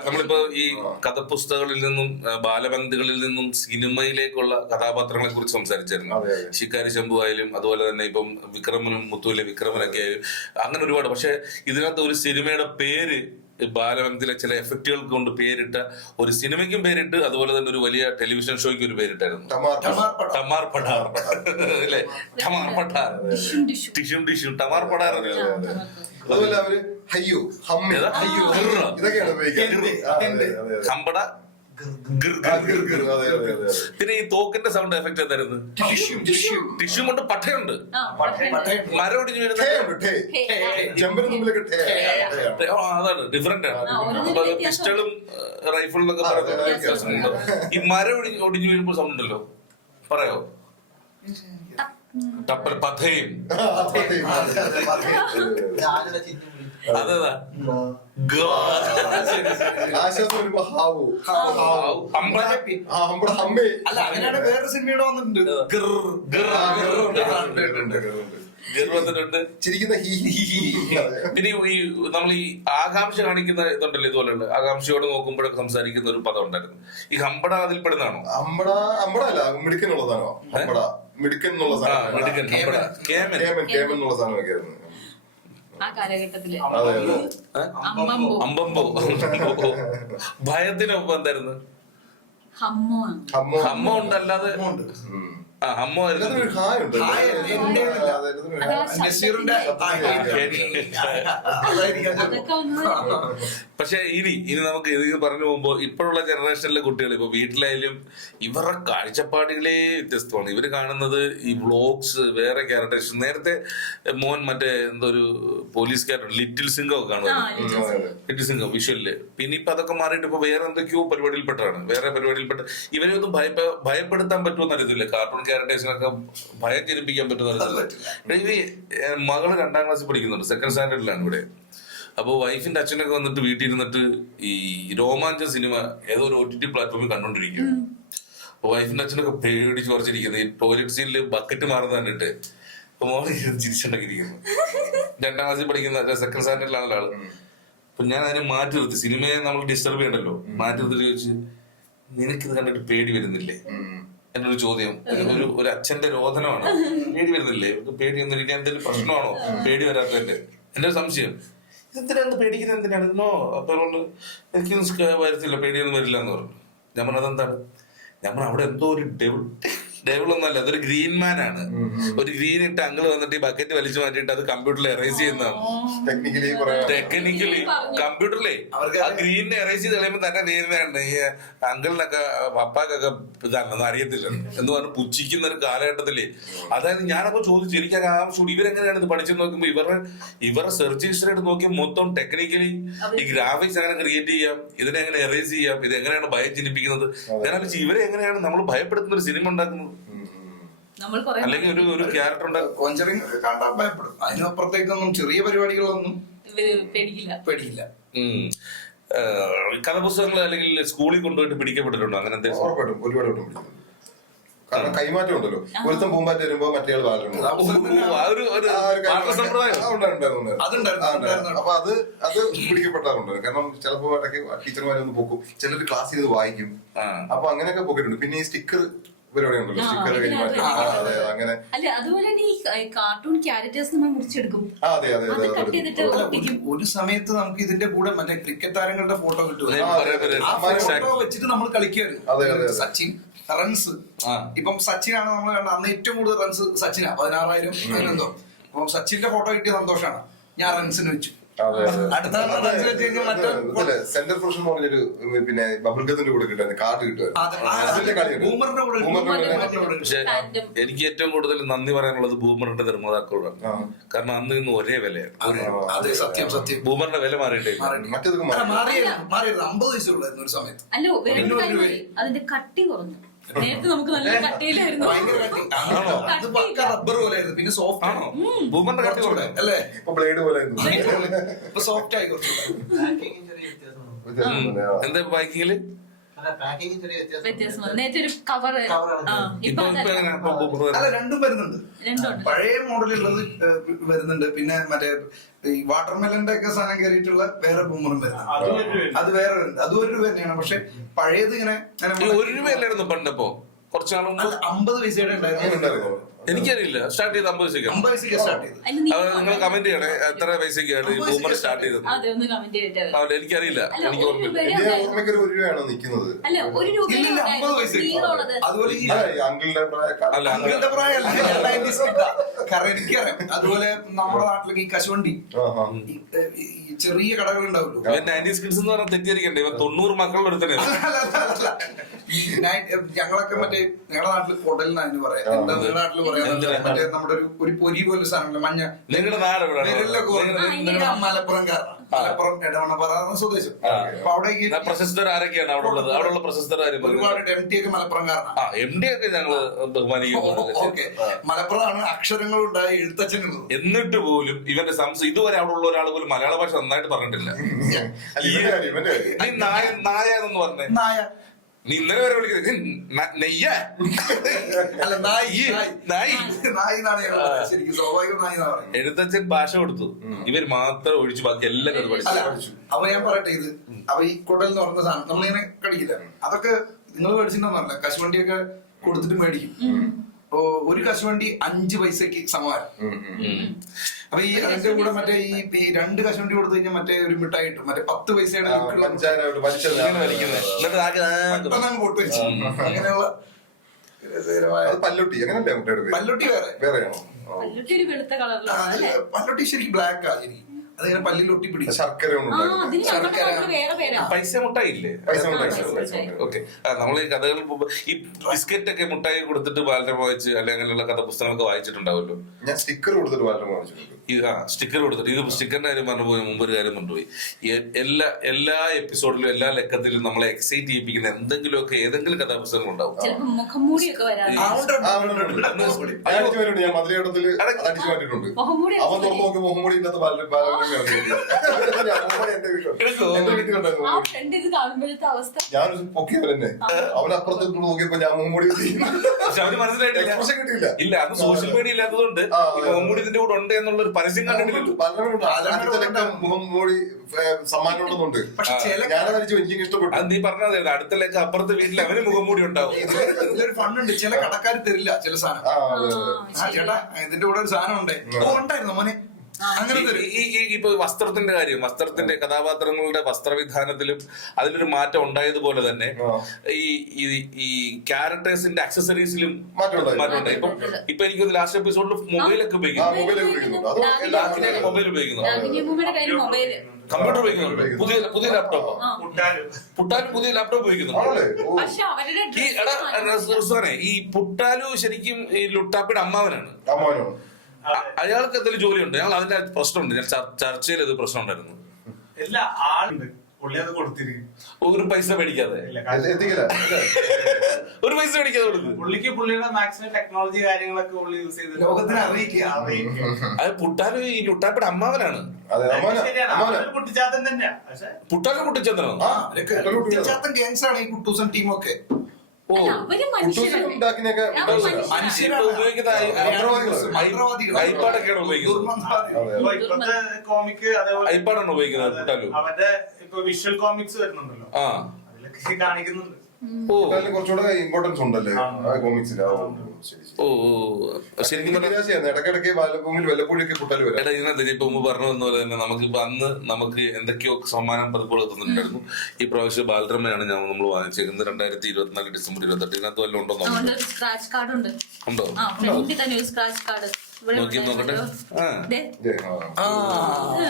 നമ്മളിപ്പോ ഈ കഥപുസ്തകങ്ങളിൽ നിന്നും ബാലബന്ധികളിൽ നിന്നും സിനിമയിലേക്കുള്ള കഥാപാത്രങ്ങളെ കുറിച്ച് സംസാരിച്ചിരുന്നു. അതെ, അതെ. ശിക്കാരി ശംഭു ആയാലും അതുപോലെ തന്നെ ഇപ്പം വിക്രമനും മുത്തൂലെ വിക്രമനൊക്കെ ആയാലും അങ്ങനെ ഒരുപാട്. പക്ഷെ ഇതിനകത്ത് ഒരു സിനിമയുടെ പേര് ബാലബന്ധിലെ ചില എഫക്റ്റുകൾക്ക് കൊണ്ട് പേരിട്ട ഒരു സിനിമയ്ക്കും പേരിട്ട്, അതുപോലെ തന്നെ ഒരു വലിയ ടെലിവിഷൻ ഷോയ്ക്ക് ഒരു പേരിട്ടായിരുന്നു. ടമാർ പഠാർ അല്ലേ? ടമാർ പഠാർ, ടിഷും ടിഷും ടമാർ പഠാർ. അതുപോലെ അവര് ഹയ്യോ ഹമ്മ ഏതാ? ഹയ്യോ ഗിർറ. ഇതൊക്കെയാണ് ഉപയോഗിക്കുന്നത്. ഹമ്പട, ഗിർ, ഗിർ, ഗിർ. പിന്നെ ഈ തോക്കിന്റെ സൗണ്ട് എഫക്ട് എന്തായിരുന്നു? ടിഷ്യൂ കൊണ്ട് പട്ടയുണ്ട്, മരം ഒടിഞ്ഞു വരുന്ന ചെമ്പന് മുമ്പിലൊക്കെ അതാണ് ഡിഫറെന്റ് ആണ്. പിസ്റ്റളും റൈഫിളിനൊക്കെ പറയുന്നത് ഈ മരം ഒടിഞ്ഞു വീഴുമ്പോൾ സൗണ്ട് ഉണ്ടല്ലോ, പറയോ? ടപ്പൽ പഥയും അതേതാ? ആശ്വാസം വരുമ്പോ ഹാവു ഹമ്മേ. അല്ല അങ്ങനെയാണ് വേറൊരു സിനിമയുടെ വന്നിട്ടുണ്ട്. വന്നിട്ടുണ്ട്. ചിരിക്കുന്ന ഹീ പിന്നെ ഈ നമ്മൾ ഈ ആകാംക്ഷ കാണിക്കുന്ന ഇതുണ്ടല്ലോ, ഇതുപോലെയുള്ള ആകാംക്ഷയോട് നോക്കുമ്പോഴൊക്കെ സംസാരിക്കുന്ന ഒരു പദം ഉണ്ടായിരുന്നു. ഈ ഹമ്പട അതിൽപ്പെടുന്നതാണോ? അമ്പട അല്ല മിടുക്കനുള്ളതാണോ? ഹമ്പട മിടുക്കൻ എന്നുള്ള സാധനം. മിടുക്കൻ, ഹമ്പട, കേമൻ. കേമൻ എന്നുള്ള സാധനമൊക്കെ ആയിരുന്നു. ആ കാലഘട്ടത്തില് അതെ അതെ. അമ്പമ്പോ അമ്പമ്പോ. ഭയത്തിനൊപ്പം എന്തായിരുന്നു? ഹമ്മോ. ഹമ്മ ഉണ്ട്, അല്ലാതെ ആ ഹമ്മോ ആയിരുന്നു. എല്ലാത്തിനും ഒരു ഹായ് ഉണ്ട്. നസീറിന്റെ അതൊക്കെ വന്നത് പക്ഷെ ഇനി നമുക്ക് ഇത് പറഞ്ഞു പോകുമ്പോ ഇപ്പോഴുള്ള ജനറേഷനിലെ കുട്ടികൾ ഇപ്പൊ വീട്ടിലായാലും ഇവരുടെ കാഴ്ചപ്പാടുകളേ വ്യത്യസ്തമാണ്. ഇവര് കാണുന്നത് ഈ വ്ളോഗ്സ്, വേറെ ക്യാരക്ടേഴ്സ്. നേരത്തെ മോൻ മറ്റേ എന്തോ ഒരു പോലീസ് ക്യാരക്ടർ ലിറ്റിൽ സിംഗം ഒക്കെ കാണുമായിരുന്നു. ലിറ്റിൽ സിംഗം വിഷ്വലില്. പിന്നെ ഇപ്പൊ അതൊക്കെ മാറിയിട്ട് ഇപ്പൊ വേറെ എന്തൊക്കെയോ പരിപാടിയിൽപ്പെട്ടാണ്. വേറെ പരിപാടിയിൽപ്പെട്ട ഇവരെ ഒന്നും ഭയപ്പെടുത്താൻ പറ്റുമെന്ന് അറിയത്തില്ല. കാർട്ടൂൺ ക്യാരക്ടേഴ്സിനൊക്കെ ഭയം ജനിപ്പിക്കാൻ പറ്റുമെന്ന് അറിയത്തില്ല. ഇനി മകള് 2ാം ക്ലാസ്സിൽ പഠിക്കുന്നുണ്ട്, 2nd സ്റ്റാൻഡേർഡിലാണ് ഇവിടെ. അപ്പൊ വൈഫിന്റെ അച്ഛനൊക്കെ വന്നിട്ട് വീട്ടിൽ ഇരുന്നിട്ട് ഈ രോമാഞ്ച സിനിമ ഏതോ ഒരു OTT പ്ലാറ്റ്ഫോമിൽ കണ്ടോണ്ടിരിക്കും. അപ്പൊ വൈഫിന്റെ അച്ഛനൊക്കെ പേടിച്ച് കുറച്ചിരിക്കുന്നത് ഈ ടോയ്ലറ്റ് സീനില് ബക്കറ്റ് മാറുന്ന കണ്ടിട്ട് അപ്പൊ മോളെ ചിരിച്ചുണ്ടാക്കിയിരിക്കുന്നു. 2ാം ക്ലാസ്സിൽ പഠിക്കുന്ന 2nd സ്റ്റാൻഡേർഡിലാണല്ലോ ആള്. അപ്പൊ ഞാൻ അതിനെ മാറ്റി നിർത്തി. സിനിമയെ നമ്മൾ ഡിസ്റ്റർബ് ചെയ്യണ്ടല്ലോ, മാറ്റി നിർത്തി ചോദിച്ചു, നിനക്കിത് കണ്ടിട്ട് പേടി വരുന്നില്ലേ എന്നൊരു ചോദ്യം. ഒരു അച്ഛന്റെ രോദനമാണ്. പേടി വരുന്നില്ലേ? പേടിയൊന്നും ഇരിക്കാൻ എന്തെങ്കിലും പ്രശ്നമാണോ പേടി വരാത്തതിന്റെ? എന്റെ ഒരു സംശയം, ഇതെന്തിനാണ് പേടിക്കുന്നത്? എന്തിനാണ്? നോ, അപ്പൊ എനിക്ക് വരത്തില്ല, പേടിയൊന്നും വരില്ല എന്ന് പറഞ്ഞു. ഞാൻ പറഞ്ഞത് എന്താണ്? ഞാൻ പറഞ്ഞ അവിടെ എന്തോ ഒരു ഡെവിളൊന്നുമല്ല, അതൊരു ഗ്രീൻ മാൻ ആണ്. ഒരു ഗ്രീൻ ഇട്ട് അങ്കിൾ വന്നിട്ട് ഈ ബക്കറ്റ് വലിച്ചു മാറ്റിയിട്ട് അത് കമ്പ്യൂട്ടറിൽ എറേസ് ചെയ്യുന്നതാണ്. ടെക്നിക്കലി കമ്പ്യൂട്ടറിലെ ആ ഗ്രീനിനെ എറേസ് ചെയ്ത് കളയുമ്പോൾ തന്നെ നേരിടുന്നുണ്ട്. ഈ അങ്കിളിനൊക്കെ പപ്പാക്കൊക്കെ ഇതാണെന്ന് അറിയത്തില്ല എന്ന് പറഞ്ഞ് പുച്ഛിക്കുന്ന ഒരു കാലഘട്ടത്തില്. അതായത് ഞാനപ്പോ ചോദിച്ചു, എനിക്ക് ആവശ്യം ഇവരെങ്ങനെയാണ് ഇത് പഠിച്ചെന്ന് നോക്കുമ്പോ ഇവരുടെ സെർച്ച് ഹിസ്റ്ററി എടുത്ത് നോക്കിയാൽ മൊത്തം ടെക്നിക്കലി ഈ ഗ്രാഫിക്സ് എങ്ങനെ ക്രിയേറ്റ് ചെയ്യാം, ഇതിനെ എങ്ങനെ എറേസ് ചെയ്യാം, ഇത് എങ്ങനെയാണ് ഭയം ജനിപ്പിക്കുന്നത്. ഞാൻ ആലോചിച്ചു, ഇവരെ എങ്ങനെയാണ് നമ്മൾ ഭയപ്പെടുത്തുന്ന ഒരു സിനിമ ഉണ്ടാക്കുന്നത്? അല്ലെങ്കിൽ ഒരു ക്യാരക്ടർ ഉണ്ടാകും. കോഞ്ചറിങ് കണ്ടാൽ ഭയപ്പെടും. അതിനപ്പുറത്തേക്കൊന്നും ചെറിയ പരിപാടികളൊന്നും പേടിയില്ല. കഥപുസ്തകങ്ങൾ അല്ലെങ്കിൽ സ്കൂളിൽ കൊണ്ടുപോയിട്ട് പിടിക്കപ്പെട്ടിട്ടുണ്ടോ? അങ്ങനെ ഉറപ്പായിട്ടും ഒരുപാട് വട്ടം പിടിക്കുന്നു. കാരണം കൈമാറ്റം ഉണ്ടല്ലോ. ഒരുത്തം പൂമ്പാറ്റ വരുമ്പോ മറ്റേ അപ്പൊ അത് പിടിക്കപ്പെട്ടാറുണ്ട്. കാരണം ചിലപ്പോ ഇടയ്ക്ക് ടീച്ചർമാരൊന്ന് പോക്കും, ചിലർ ക്ലാസ്സിൽ ഇത് വായിക്കും. അപ്പൊ അങ്ങനെയൊക്കെ പോക്കിയിട്ടുണ്ട്. പിന്നെ ഈ സ്റ്റിക്കർ പരിപാടി ഉണ്ടല്ലോ, സ്റ്റിക്കർ കൈമാറ്റം. അതെ, അങ്ങനെ. അല്ല, അതുപോലെ തന്നെ ഈ കാർട്ടൂൺ ക്യാരക്ടേഴ്സ് നമ്മൾ മുറിച്ചെടുക്കും. അതെ അതെ അതെ. ഒരു സമയത്ത് നമുക്ക് ഇതിന്റെ കൂടെ മറ്റേ ക്രിക്കറ്റ് താരങ്ങളുടെ ഫോട്ടോ കിട്ടുമല്ലോ, ആ ഫോട്ടോ വെച്ചിട്ട് നമ്മൾ കളിക്കുമായിരുന്നു. സച്ചിൻ റൺസ്, ഇപ്പം സച്ചിനാണ് നമ്മൾ കണ്ട അന്ന് ഏറ്റവും കൂടുതൽ റൺസ് സച്ചിനാ, 16,000 അതിനെന്തോ. അപ്പം സച്ചിന്റെ ഫോട്ടോ കിട്ടിയ സന്തോഷമാണ്. ഞാൻ റൺസിന് വെച്ചു. അടുത്ത റൺസ് വെച്ച് കഴിഞ്ഞാൽ മറ്റേ സെന്റർ പൊസിഷൻ എന്ന് പറഞ്ഞൊരു പിന്നെ ബബിൾഗത്തിന്റെ കൂടെ കിട്ടുന്നത് കാർഡ് കിട്ടുമായിരുന്നു. പക്ഷെ എനിക്ക് ഏറ്റവും കൂടുതൽ നന്ദി പറയാനുള്ളത് ബൂമറിന്റെ നിർമ്മാതാക്കളോടാണ്. കാരണം അന്ന് ഇന്ന് ഒരേ വിലയാണ്. സത്യം സത്യം. ബൂമറിന്റെ വില മാറിയിട്ടേ മാറിയത് 50 പൈസ ഉള്ളായിരുന്നു ഒരു സമയത്ത്. അല്ലോ, അതിന്റെ കട്ടി കുറഞ്ഞു. നേരത്തെ നമുക്ക് നല്ല കട്ടയിലായിരുന്നു. ഭയങ്കര കട്ടി. അത് പക്ക റബ്ബർ പോലെ ആയിരുന്നു, പിന്നെ സോഫ്റ്റ് ആണോ ബൂമറിന്റെ കട്ടി കുറച്ചുകൂടെ കൊടുക്കാം അല്ലേ? ഇപ്പൊ ബ്ലേഡ് പോലെ ഇപ്പൊ സോഫ്റ്റ് ആയി കുറച്ചുകൂടെ. പാക്കിങ് ചെറിയ വ്യത്യാസമാണ്. എന്താ ബൈക്കിങ്ങില് പാക്കിങ് ചെറിയ വ്യത്യാസം. നേരത്തെ ഒരു കവർ ഇപ്പൊ അല്ല, രണ്ടും വരുന്നുണ്ട്. രണ്ടുണ്ട്. പഴയ മോഡലുള്ളത് വരുന്നുണ്ട്, പിന്നെ മറ്റേ ഈ വാട്ടർമെലന്റെ ഒക്കെ സാധനം കയറിയിട്ടുള്ള വേറെ ബൂമറും വരുന്നുണ്ട്. അത് വേറെ ഉണ്ട്, അത് ഒരു രൂപ തന്നെയാണ്. പക്ഷെ പഴയത് ഇങ്ങനെ 1 രൂപയല്ലായിരുന്നു പണ്ടപ്പോ കുറച്ച് നാൾ മുമ്പ് 50 പൈസയുടെ ഉണ്ടായിരുന്നു. എനിക്കറിയില്ല സ്റ്റാർട്ട് ചെയ്ത് 50 പൈസക്കാണ് 50 പൈസക്ക് സ്റ്റാർട്ട് ചെയ്തു. അത് നിങ്ങൾ കമന്റ് ചെയ്യണേ എത്ര പൈസക്കാണ് ഈ ബൂമർ സ്റ്റാർട്ട് ചെയ്തത്. അതെ, ഒന്ന് കമന്റ് ചെയ്തിട്ട്. അതുകൊണ്ട് എനിക്കറിയില്ല, അല്ല, എനിക്ക് ഒരു ഓർമ്മയില്ല. രൂപയുടെ എന്റെ ഉണ്ടായിരുന്നു. ഓർമ്മയ്ക്ക് ഒരു 1 രൂപയാണോ നിൽക്കുന്നത്? അല്ല, 1 രൂപയുടെ ഇല്ലില്ല, 50 ഉണ്ടായിരുന്നു. പൈസക്ക്. നീളമുള്ളത്. അതുപോലെ ഈ അങ്കിളിന്റെ പ്രായക്കാലം അല്ല അങ്കിളുടെ പ്രായമല്ല, 90s കിട്ടാ. കാരണം എനിക്കറിയാം. അതുപോലെ നമ്മുടെ നാട്ടിലൊക്കെ ഈ കശുവണ്ടി, ഈ ചെറിയ കടകൾ ഉണ്ടാവുമല്ലോ. 90s കിഡ്സ് എന്ന് പറഞ്ഞാൽ തെറ്റിയിരിക്കണ്ടേ, ഇവൻ 90 മക്കളുടെ ഒരുത്തനെ. ഈ ഞങ്ങളൊക്കെ മറ്റേ ഞങ്ങളുടെ നാട്ടില് കൊടലിനാണ് പറയാം. എന്താ നിങ്ങളുടെ നാട്ടില് പറയാ? മറ്റേ നമ്മുടെ ഒരു പൊരി പോലെ സാധനമില്ല, മഞ്ഞ. നിങ്ങളുടെ നാട് എവിടെയാണ്? മലപ്പുറംകാരാണ്. മലപ്പുറം എടവണ്ണപ്പാറ സ്വദേശം. അപ്പൊ അവിടെ ഈ പ്രശസ്തർ ആരൊക്കെയാണ് അവിടെ ഉള്ളത്? അവിടെയുള്ള പ്രശസ്തർ ആരും ഒരുപാട് MT ഒക്കെ മലപ്പുറംകാരാണ്. MD ഒക്കെ ഞങ്ങള് ബഹുമാനിക്കുന്നു. ഓക്കെ, മലപ്പുറമാണ് അക്ഷരങ്ങളുണ്ടായ എഴുത്തച്ഛനുള്ളത്. എന്നിട്ട് പോലും ഇവന്റെ ഇതുവരെ അവിടെ ഉള്ള ഒരാൾ പോലും മലയാള ഭാഷ നന്നായിട്ട് പറഞ്ഞിട്ടില്ല. നീ നായ എന്ന് പറഞ്ഞേ, നായ നീ ഇന്നലെ വരെ വിളിക്കുന്നത് നെയ്യ അല്ല, നായി നായി നായി എന്നാണ് ഞങ്ങൾ പറയുന്നത്. ശരിക്കും സ്വാഭാവികം നായി എന്നാ പറയുന്നത്. എഴുത്തച്ഛൻ ഭാഷ കൊടുത്തു, ഇവർ മാത്രം ഒഴിച്ചു ബാക്കി എല്ലാം കഥ പഠിച്ചു. അപ്പൊ ഞാൻ പറയട്ടെ, ഇത് അവ ഈ കുടൽ എന്ന് പറയുന്ന സാധനം നമ്മളിങ്ങനെ കടിക്കില്ല. അതൊക്കെ നിങ്ങൾ മേടിച്ചിട്ടുണ്ടെന്നല്ല, കശുവണ്ടിയൊക്കെ കൊടുത്തിട്ട് മേടിക്കും. ഒരു കശുവണ്ടി 5 പൈസക്ക് സമാനം. അപ്പൊ ഈ അതിന്റെ കൂടെ മറ്റേ ഈ 2 കശുവണ്ടി കൊടുത്തു കഴിഞ്ഞാൽ മറ്റേ ഒരു മിഠായി കിട്ടും, മറ്റേ 10 പൈസയുടെ പൊട്ട് വെച്ചു. അങ്ങനെയുള്ള പല്ലുട്ടി അങ്ങനല്ലേ മുട്ടയുടെ പേര്? പല്ലുട്ടി വേറെയാണോ? പല്ലുട്ടി ഒരു വെളുത്ത കളറിലാണ്. പല്ലുട്ടി ശരിക്കും ബ്ലാക്ക് ആ ശരിക്കും. അതിങ്ങനെ പല്ലിൽ ഒട്ടിപ്പിടിക്കും. ശർക്കര അതിന് ഞങ്ങളുടെ നാട്ടില് വേറെ പേരാ. പൈസ മുട്ടായില്ലേ? ഓക്കെ, നമ്മൾ ഈ കഥകൾ ഈ ബിസ്ക്കറ്റ് ഒക്കെ മുട്ടായി കൊടുത്തിട്ട് ബാലരമ വായിച്ച് അല്ലെങ്കിൽ അങ്ങനെയുള്ള കഥ പുസ്തകമൊക്കെ വായിച്ചിട്ടുണ്ടാവുമല്ലോ. ഞാൻ സ്റ്റിക്കർ കൊടുത്തിട്ട് ബാലരമ വായിച്ചിട്ടുണ്ട്. സ്റ്റിക്കർ കൊടുത്തിട്ട് ഇത് സ്റ്റിക്കറിന്റെ കാര്യം പറഞ്ഞുപോയി, മുമ്പ് ഒരു കാര്യം കൊണ്ടുപോയി. എല്ലാ എപ്പിസോഡിലും എല്ലാ ലക്കത്തിലും നമ്മളെ എക്സൈറ്റ് ചെയ്യിപ്പിക്കുന്ന എന്തെങ്കിലുമൊക്കെ ഏതെങ്കിലും കഥാപുസ്തകങ്ങൾ ഉണ്ടാവും. ചിലപ്പോ മുഖംമൂടിയൊക്കെ വരാം. ഞാൻ മധുരയോട്ടത്തില് അടിച്ചു മാറ്റിയിട്ടുണ്ട്. അവൻ തുറന്നു നോക്കി മുഹമ്മൂടി ഇല്ലാത്ത ബാലരമ ആ ഫ്രണ്ട് ഇത് കാണുമ്പോഴത്തെ അവസ്ഥ. ഞാനൊരു പൊക്കിയവരെന്നെ അവനപ്പുറത്ത് നോക്കിയപ്പോ ഞാൻ മുഹമ്മൂടി പക്ഷെ അവന് മനസ്സിലായിട്ടില്ല. കിട്ടിയില്ല. ഇല്ല, അത് സോഷ്യൽ മീഡിയ ഇല്ലാത്തതുകൊണ്ട് മുഹമ്മൂടി ഇതിന്റെ കൂടെ ഉണ്ട് എന്നുള്ള ഒരു പരസ്യം കണ്ടിട്ടില്ല. മുഹമ്മൂടി സമ്മാനം ഉണ്ടെന്നുണ്ട്. ഞാനതടിച്ചു, എനിക്ക് ഇഷ്ടപ്പെട്ടു. അത് നീ പറഞ്ഞത് അടുത്ത ലേക്ക് അപ്പുറത്തെ വീട്ടിൽ അവന് മുഖംമൂടി ഉണ്ടാവും. ഇതിലൊരു ഫണ്ടുണ്ട്, ചില കടക്കാർ തരില്ല ചില സാധനം. ചേട്ടാ ഇതിന്റെ കൂടെ ഒരു സാധനം ഉണ്ടേ, ഉണ്ടായിരുന്നു മോനെ. ഇപ്പൊ വസ്ത്രത്തിന്റെ കഥാപാത്രങ്ങളുടെ വസ്ത്രവിധാനത്തിലും അതിലൊരു മാറ്റം ഉണ്ടായതുപോലെ തന്നെ ഈ ക്യാരക്ടേഴ്സിന്റെ അക്സസറീസിലും മാറ്റം ഉണ്ടായി. ഇപ്പൊ എനിക്ക് ലാസ്റ്റ് എപ്പിസോഡിൽ മൊബൈലൊക്കെ ഉപയോഗിക്കുന്നു. മൊബൈൽ ഉപയോഗിക്കുന്നു, കമ്പ്യൂട്ടർ ഉപയോഗിക്കുന്നു, പുതിയ ലാപ്ടോപ്പ്. പുട്ടാലു പുതിയ ലാപ്ടോപ്പ് ഉപയോഗിക്കുന്നു. ഈ പുട്ടാലു ശരിക്കും ഈ ലുട്ടാപ്പിയുടെ അമ്മാവനാണ്. അയാൾക്ക് എന്തെങ്കിലും ജോലിയുണ്ട്? ഞങ്ങൾ അതിന്റെ പ്രശ്നമുണ്ട്, ഞാൻ ചർച്ചയിൽ അത് പ്രശ്നം ഉണ്ടായിരുന്നു. ഒരു പൈസ മേടിക്കാതെ ഒരു പൈസ മേടിക്കാതെ കൊടുത്തു. പുള്ളിയുടെ മാക്സിമം ടെക്നോളജി കാര്യങ്ങളൊക്കെ പുള്ളി യൂസ് ചെയ്ത് ലോകത്തിന് അറിയിക്കുക. അത് പുട്ടാലു ഈ ലുട്ടാപ്പിയുടെ അമ്മാവനാണ്. കുട്ടിച്ചാത്തൻ തന്നെയാ. പുട്ടാലു കുട്ടിച്ചന്ദ്രനാണ്. കുട്ടിച്ചാത്തൻ ഗാങ്സാണ് ഈ കുട്ടൂസൻ ടീമൊക്കെ. ഐപാഡൊക്കെയാണ് ഉപയോഗിക്കുന്നത്. കോമിക് ഐപാഡാണ് ഉപയോഗിക്കുന്നത് പുട്ടാലു. അവന്റെ ഇപ്പൊ വിഷ്വൽ കോമിക്സ് വരുന്നുണ്ടല്ലോ, അതിലൊക്കെ കാണിക്കുന്നുണ്ട്. കുറച്ചുകൂടെ ഇമ്പോർട്ടൻസ് ഉണ്ടല്ലേ കോമിക്സിൽ. ശരിക്കും ഇടയ്ക്കിടയ്ക്ക് ബാലഭൂമിയിൽ വല്ലപ്പോഴൊക്കെ പുട്ടാല് വരാം. ഇതിനകത്ത് ഇപ്പൊ മുമ്പ് പറഞ്ഞതുപോലെ തന്നെ നമുക്കിപ്പോ അന്ന് നമുക്ക് എന്തൊക്കെയോ സമ്മാനം പതിപ്പോൾ എത്തുന്നുണ്ടായിരുന്നു. ഈ പ്രാവശ്യം ബാലരമയാണ് നമ്മൾ വാങ്ങിച്ചേക്കുന്നത് 2024 ഡിസംബർ 28. ഇതിനകത്ത് വല്ലതും ഉണ്ടോ? സ്ക്രാച്ച് കാർഡ് ഉണ്ട്. ഉണ്ടോ? സ്ക്രാച്ച് കാർഡ് ഇവിടെ നോക്കി നോക്കട്ടെ. ആ. ദേ,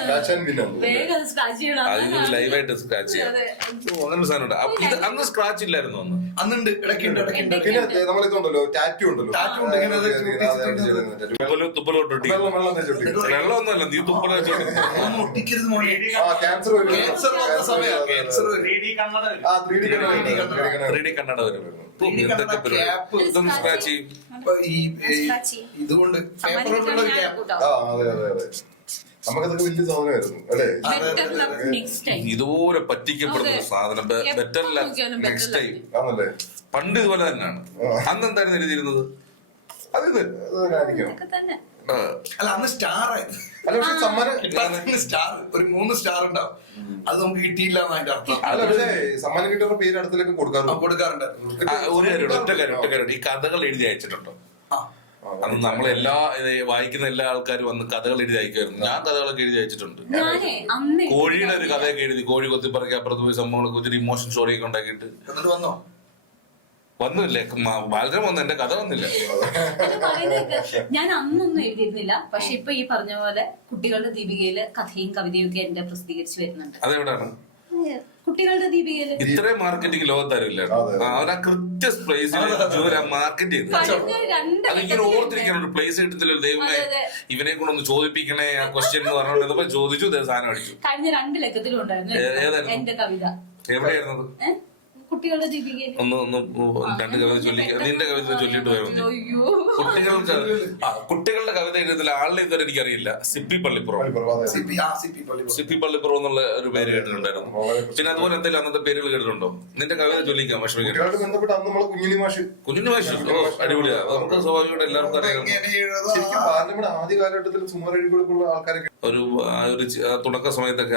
Catch and win ആണ്. വേഗം സ്ക്രാച്ച് ചെയ്യണം. അതിന് ലൈവായിട്ട് സ്ക്രാച്ച് ചെയ്യാം. അതെ. ഓ, അങ്ങനെ ഒരു സാധനം ഉണ്ട്. അപ്പൊ ഇത് അന്ന് സ്ക്രാച്ച് ഇല്ലായിരുന്നു അന്ന്. അന്നുണ്ട്, ഇടയ്ക്കുണ്ട്. പിന്നെ നമ്മളിതുണ്ടല്ലോ ടാറ്റു ഉണ്ടല്ലോ. Tattoo ഉണ്ട്. ഇങ്ങനെ അത് തുപ്പലോട്ടൊട്ടി വെള്ളം തേച്ച് ഒട്ടിക്കും. വെള്ളമൊന്നുമല്ല, നീ തുപ്പല ഒന്നും ഒട്ടിക്കരുത് മോനെ. ക്യാൻസർ വരും. Cancer വന്ന സമയം, cancer വരും. 3D കണ്ണട വരും. 3D കണ്ണട. 3D കണ്ണട വരും. 3D എന്തൊക്കെ കണ്ണട, പരിപാടി. cap. ഇതൊന്ന് സ്ക്രാച്ച് ചെയ്യും. ഇപ്പൊ ഈ Scratch ചെയ്യും. ഇതുകൊണ്ട് സമ്മാനിക്കാൻ പേപ്പറുള്ള ഒരു ഞാൻ ഗ്യാപ്പ്. കൂട്ടാം. അതെ. നമുക്കതൊക്കെ വലിയ സാധനമായിരുന്നു അല്ലേ? Better luck next time. ഇതുപോലെ പറ്റിക്കപ്പെടുന്ന ഒരു സാധനം. ബെറ്റർ എപ്പോ നോക്കിയാലും better നെക്സ്റ്റ് ടൈം. luck. ആണല്ലേ? പണ്ട് ഇതുപോലെ തന്നെയാണ്. അന്ന് എന്തായിരുന്നു എഴുതിയിരുന്നത്? അത് അതായിരിക്കും. ഇതൊക്കെ തന്നെ. അല്ല അന്ന് സ്റ്റാർ ആയിരുന്നു. അല്ല പക്ഷെ സമ്മാനം സ്റ്റാർ ഒരു 3 സ്റ്റാർ ഉണ്ടാവും. അത് നമുക്ക് കിട്ടിയില്ല എന്നതിന്റെ അർത്ഥം. അല്ല പക്ഷേ സമ്മാനം കിട്ടുന്ന പേര് അടുത്തേക്ക് കൊടുക്കാറുണ്ട്. കൊടുക്കാറുണ്ട്. ഒരു കാര്യം ഒറ്റ കാര്യം ഈ കഥകൾ എഴുതി അയച്ചിട്ടുണ്ടോ? ആ. അന്ന് നമ്മളെല്ലാ വായിക്കുന്ന എല്ലാ ആൾക്കാരും വന്ന് കഥകൾ എഴുതി അയക്കുമായിരുന്നു. ഞാൻ കഥകളൊക്കെ എഴുതി അയച്ചിട്ടുണ്ട്. ഞാനേ അന്ന് കോഴിയുടെ ഒരു കഥയൊക്കെ എഴുതി, കോഴി കൊത്തിപ്പറക്കി അപ്പുറത്ത് പോയി സംഭവങ്ങളൊക്കെ ഒത്തിരി ഇമോഷൻ സ്റ്റോറിയൊക്കെ ഉണ്ടാക്കിയിട്ട് എന്നിട്ട് വന്നോ? വന്നില്ലേ? ബാലരം വന്നു, എന്റെ കഥ വന്നില്ല. അത് പറയുന്നത് ഞാൻ അന്നൊന്നും എഴുതിയിരുന്നില്ല. പക്ഷെ ഇപ്പൊ ഈ പറഞ്ഞ പോലെ കുട്ടികളുടെ ദീപികയില് കഥയും കവിതയും ഒക്കെ എന്റെ പ്രസിദ്ധീകരിച്ച് വരുന്നുണ്ട്. അതെവിടാണ്? കുട്ടികളുടെ ദീപികയില് ഇത്രയും മാർക്കറ്റിംഗ് ലോകത്താരില്ല. അവരാ കൃത്യ പ്ലേസിൽ മാർക്കറ്റ് ചെയ്ത് അതിങ്ങനെ ഓർത്തിരിക്കാൻ ഒരു പ്ലേസ് കിട്ടത്തില്ല. ദൈവമേ ഇവനെ കൊണ്ടൊന്ന് ചോദിപ്പിക്കണേ ആ ക്വസ്റ്റ്യൻ എന്ന് പറഞ്ഞോണ്ട് ചോദിച്ചു, സാധനം അടിച്ചു. കഴിഞ്ഞ 2 ലക്കത്തിലും ഉണ്ടായിരുന്നു ഏതായിരുന്നു? എന്റെ കവിത. എവിടെയായിരുന്നത്? കുട്ടികളുടെ ദീപികയിൽ. ഒന്ന് 2 കവിത ചൊല്ലി, നിന്റെ കവിത ചൊല്ലിട്ട് വരുന്നു. അയ്യോ, കുട്ടികളുടെ കവിത എഴുതത്തില്ല. ആളിനെ ഇതുവരെ എനിക്കറിയില്ല. സിപ്പി പള്ളിപ്പുറം സിപ്പി പള്ളിപ്പുറം എന്നുള്ള ഒരു പേര് കേട്ടിട്ടുണ്ടായിരുന്നു. പിന്നെ അതുപോലെ എന്തെങ്കിലും അന്നത്തെ പേരുകൾ കേട്ടിട്ടുണ്ടോ? നിന്റെ കവിത ചൊല്ലിക്കാം. കുട്ടികളായിട്ട് ബന്ധപ്പെട്ട് അന്ന് നമ്മളെ കുഞ്ഞിനി മാഷ് അടിപൊളിയാ. നമുക്ക് സ്വാഭാവികമായിട്ട് എല്ലാവർക്കും അറിയാം. ശരിക്കും പാർലമെന്റ് ആദ്യ കാലഘട്ടത്തിൽ സുമാർ എഴുതിക്കൊടുക്കുള്ള ആൾക്കാരൊക്കെ ഒരു തുടക്ക സമയത്തൊക്കെ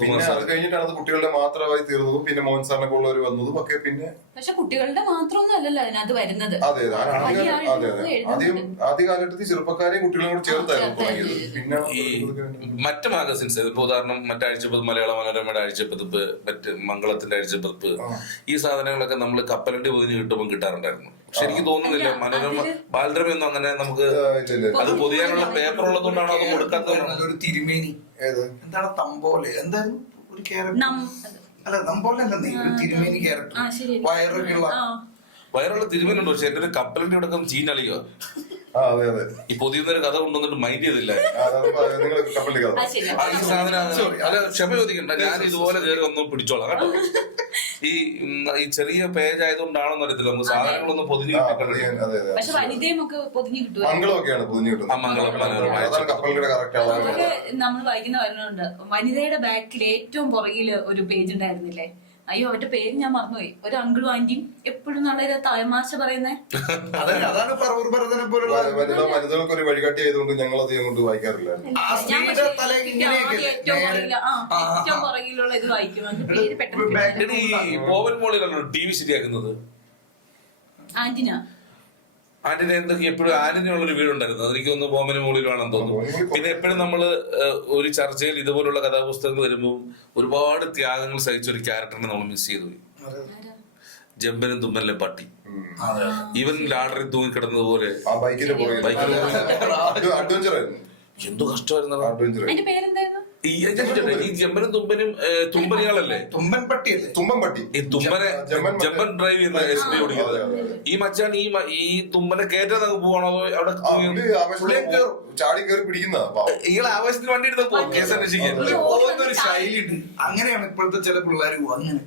പിന്നെ അത് കഴിഞ്ഞിട്ടാണ് അത് കുട്ടികളുടെ മാത്രമായി തീർന്നതും പിന്നെ മോഹൻ സാറിനൊക്കെ ഉള്ളവർ വന്നതും ഒക്കെ. പിന്നെ പക്ഷെ കുട്ടികളുടെ മാത്രമൊന്നും അല്ലല്ലോ അതിനകത്ത് വരുന്നത്. അതെ ആദ്യ കാലഘട്ടത്തിൽ ചെറുപ്പക്കാരെയും കുട്ടികളെയും കൂടെ ചേർത്തായിരുന്നു തുടങ്ങിയത്. പിന്നെ ഈ മറ്റ് മാഗസിൻസ് ഇപ്പൊ ഉദാഹരണം മറ്റാഴ്ചപ്പതിപ്പ്, മലയാള മനോരമയുടെ ആഴ്ചപ്പതിപ്പ്, മറ്റ് മംഗളത്തിന്റെ ആഴ്ചപ്പതിപ്പ്, ഈ സാധനങ്ങളൊക്കെ നമ്മൾ കപ്പലണ്ടി പൊതിഞ്ഞ് കിട്ടുമ്പോൾ കിട്ടാറുണ്ടായിരുന്നു. പക്ഷെ എനിക്ക് തോന്നുന്നില്ല മനോരമ ബാലരമയൊന്നും അങ്ങനെ നമുക്ക് അത് പൊതിയാനുള്ള പേപ്പർ ഉള്ളതുകൊണ്ടാണോ അത് കൊടുക്കാത്തത്? ഒരു തിരുമേനി എന്താണ് തമ്പോലെ എന്തായിരുന്നു ഒരു ക്യാരക്ടർ? അല്ല നമ്പോലെ അല്ല, ഒരു തിരുമേനി ക്യാരക്ടർ വയറുള്ള തിരുമേനുണ്ട്. പക്ഷെ എന്റെ ഒരു കപ്പലണ്ടി അടക്കം ചീഞ്ഞളിയോ ഈ പൊതിയുന്നൊരു കഥ കൊണ്ടുവന്നിട്ട് മൈൻഡ് ചെയ്തില്ല. ഈ സാധനം അല്ല, ക്ഷമ ചോദിക്കണ്ട, ഞാൻ ഇതുപോലെ കയറി ഒന്നും പിടിച്ചോളാം കേട്ടോ. ഈ ചെറിയ പേജ് ആയതുകൊണ്ടാണെന്ന് അറിയത്തില്ല, നമുക്ക് സാധനങ്ങളൊന്നും പൊതിഞ്ഞു പക്ഷെ വനിതയും ഒക്കെ പൊതിഞ്ഞു കിട്ടും. മംഗളമൊക്കെയാണ് പൊതിഞ്ഞു കിട്ടുന്നത്. നമ്മൾ വായിക്കുന്ന വരുന്നുണ്ട്. വനിതയുടെ ബാക്കിൽ ഏറ്റവും പുറകില് ഒരു പേജ് ഉണ്ടായിരുന്നില്ലേ? അയ്യോ അവന്റെ പേര് ഞാൻ മറന്നുപോയി. ഒരു അങ്കിളും ആന്റിയും എപ്പോഴും നല്ല തമാശ പറയുന്നേ. വനിതകൾക്ക് ഒരു വഴികാട്ടി ആയതുകൊണ്ട് ഞങ്ങൾ അത് കൊണ്ട് വായിക്കാറില്ല. ഏറ്റവും പുറകിലുള്ള ഇത് വായിക്കും. പേര് പെട്ടെന്ന് ഈ പോവൻ മോളിലാണോ ടി വി ശരിയാക്കുന്നത്? ആന്റിന ആന്റിനെ എന്തൊക്കെ എപ്പോഴും ആന്റിനുള്ളൊരു വീടുണ്ടായിരുന്നു. അതെനിക്ക് തോന്നുന്നു ബോംബിന് മുകളിലാണെന്ന് തോന്നുന്നു. പിന്നെ എപ്പോഴും നമ്മള് ഒരു ചർച്ചയിൽ ഇതുപോലുള്ള കഥാപുസ്തകങ്ങൾ വരുമ്പോൾ ഒരുപാട് ത്യാഗങ്ങൾ സഹിച്ച ഒരു ക്യാരക്ടറിനെ നമ്മൾ മിസ് ചെയ്തു പോയി. ജമ്പനും തുമ്മലിലെ പട്ടി. ഇവൻ ലാഡറിൽ തൂങ്ങിക്കിടന്നത് പോലെ എന്തോ കഷ്ടമായിരുന്നു. അതിന്റെ പേരെന്തായിരുന്നു? ഈ ജമ്പനും തുമ്പനും തുമ്പനികളല്ലേ? തുമ്പൻ പട്ടിയല്ലേ? തുമ്പൻ പട്ടി. ഈ തുമ്പനെ ജമ്പൻ ഡ്രൈവ് ചെയ്യുന്ന എസ് പി ഓടിക്കുന്നത്. ഈ മച്ചാൻ ഈ തുമ്പനെ കയറ്റാൻ അങ്ങ് പോവാണോ അവിടെ ചാടി കയറി പിടിക്കുന്ന ഇയാളെ ആവേശത്തിന് വണ്ടി എടുത്ത് പോകും കേസ് അന്വേഷിക്കാൻ. ഒരു ശൈലി ഉണ്ട്. അങ്ങനെയാണ് ഇപ്പോഴത്തെ ചില പിള്ളേർ അങ്ങനെ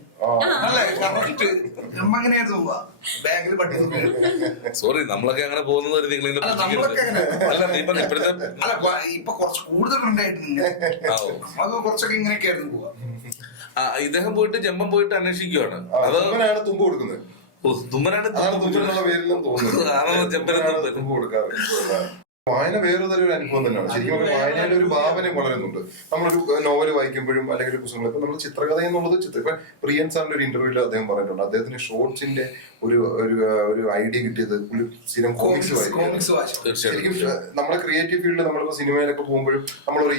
ബാഗിൽ പട്ടി. സോറി, നമ്മളൊക്കെ അങ്ങനെ പോകുന്നത് ഇപ്പോഴത്തെ ഇപ്പൊ കുറച്ച് കൂടുതൽ ഉണ്ടായിട്ടുണ്ട്. കുറച്ചൊക്കെ ഇങ്ങനെയൊക്കെ ആയിരുന്നു പോവാ. ഇദ്ദേഹം പോയിട്ട് ജമ്പം പോയിട്ട് അന്വേഷിക്കുവാണ്. അത് തുമ്പ് കൊടുക്കുന്നത്. തുമ്പനാണ് തുമ്പനുള്ള പേരിലും തോന്നുന്നത്. ജമ്പനും തുമ്പ് കൊടുക്കാറ്. വായന വേറൊരു അനുഭവം തന്നെയാണ്. ശരിക്കും വായനയുടെ ഒരു ഭാവനയും വളരുന്നുണ്ട്. നമ്മളൊരു നോവൽ വായിക്കുമ്പോഴും അല്ലെങ്കിൽ ഒരു പുസ്തകങ്ങൾ ഇപ്പൊ നമ്മൾ ചിത്രകഥ എന്നുള്ളത് ഇപ്പൊ പ്രിയൻ സാറിന്റെ ഒരു ഇന്റർവ്യൂവിൽ അദ്ദേഹം പറഞ്ഞിട്ടുണ്ട്. അദ്ദേഹത്തിന് ഷോർട്സിന്റെ ഒരു ഐഡിയ കിട്ടിയത് സ്ഥിരം കോമിക്സ് വായിക്കും. ശരിക്കും നമ്മളെ ക്രിയേറ്റീവ് ഫീൽഡിൽ നമ്മളിപ്പോ സിനിമയിലൊക്കെ പോകുമ്പോഴും നമ്മളൊരു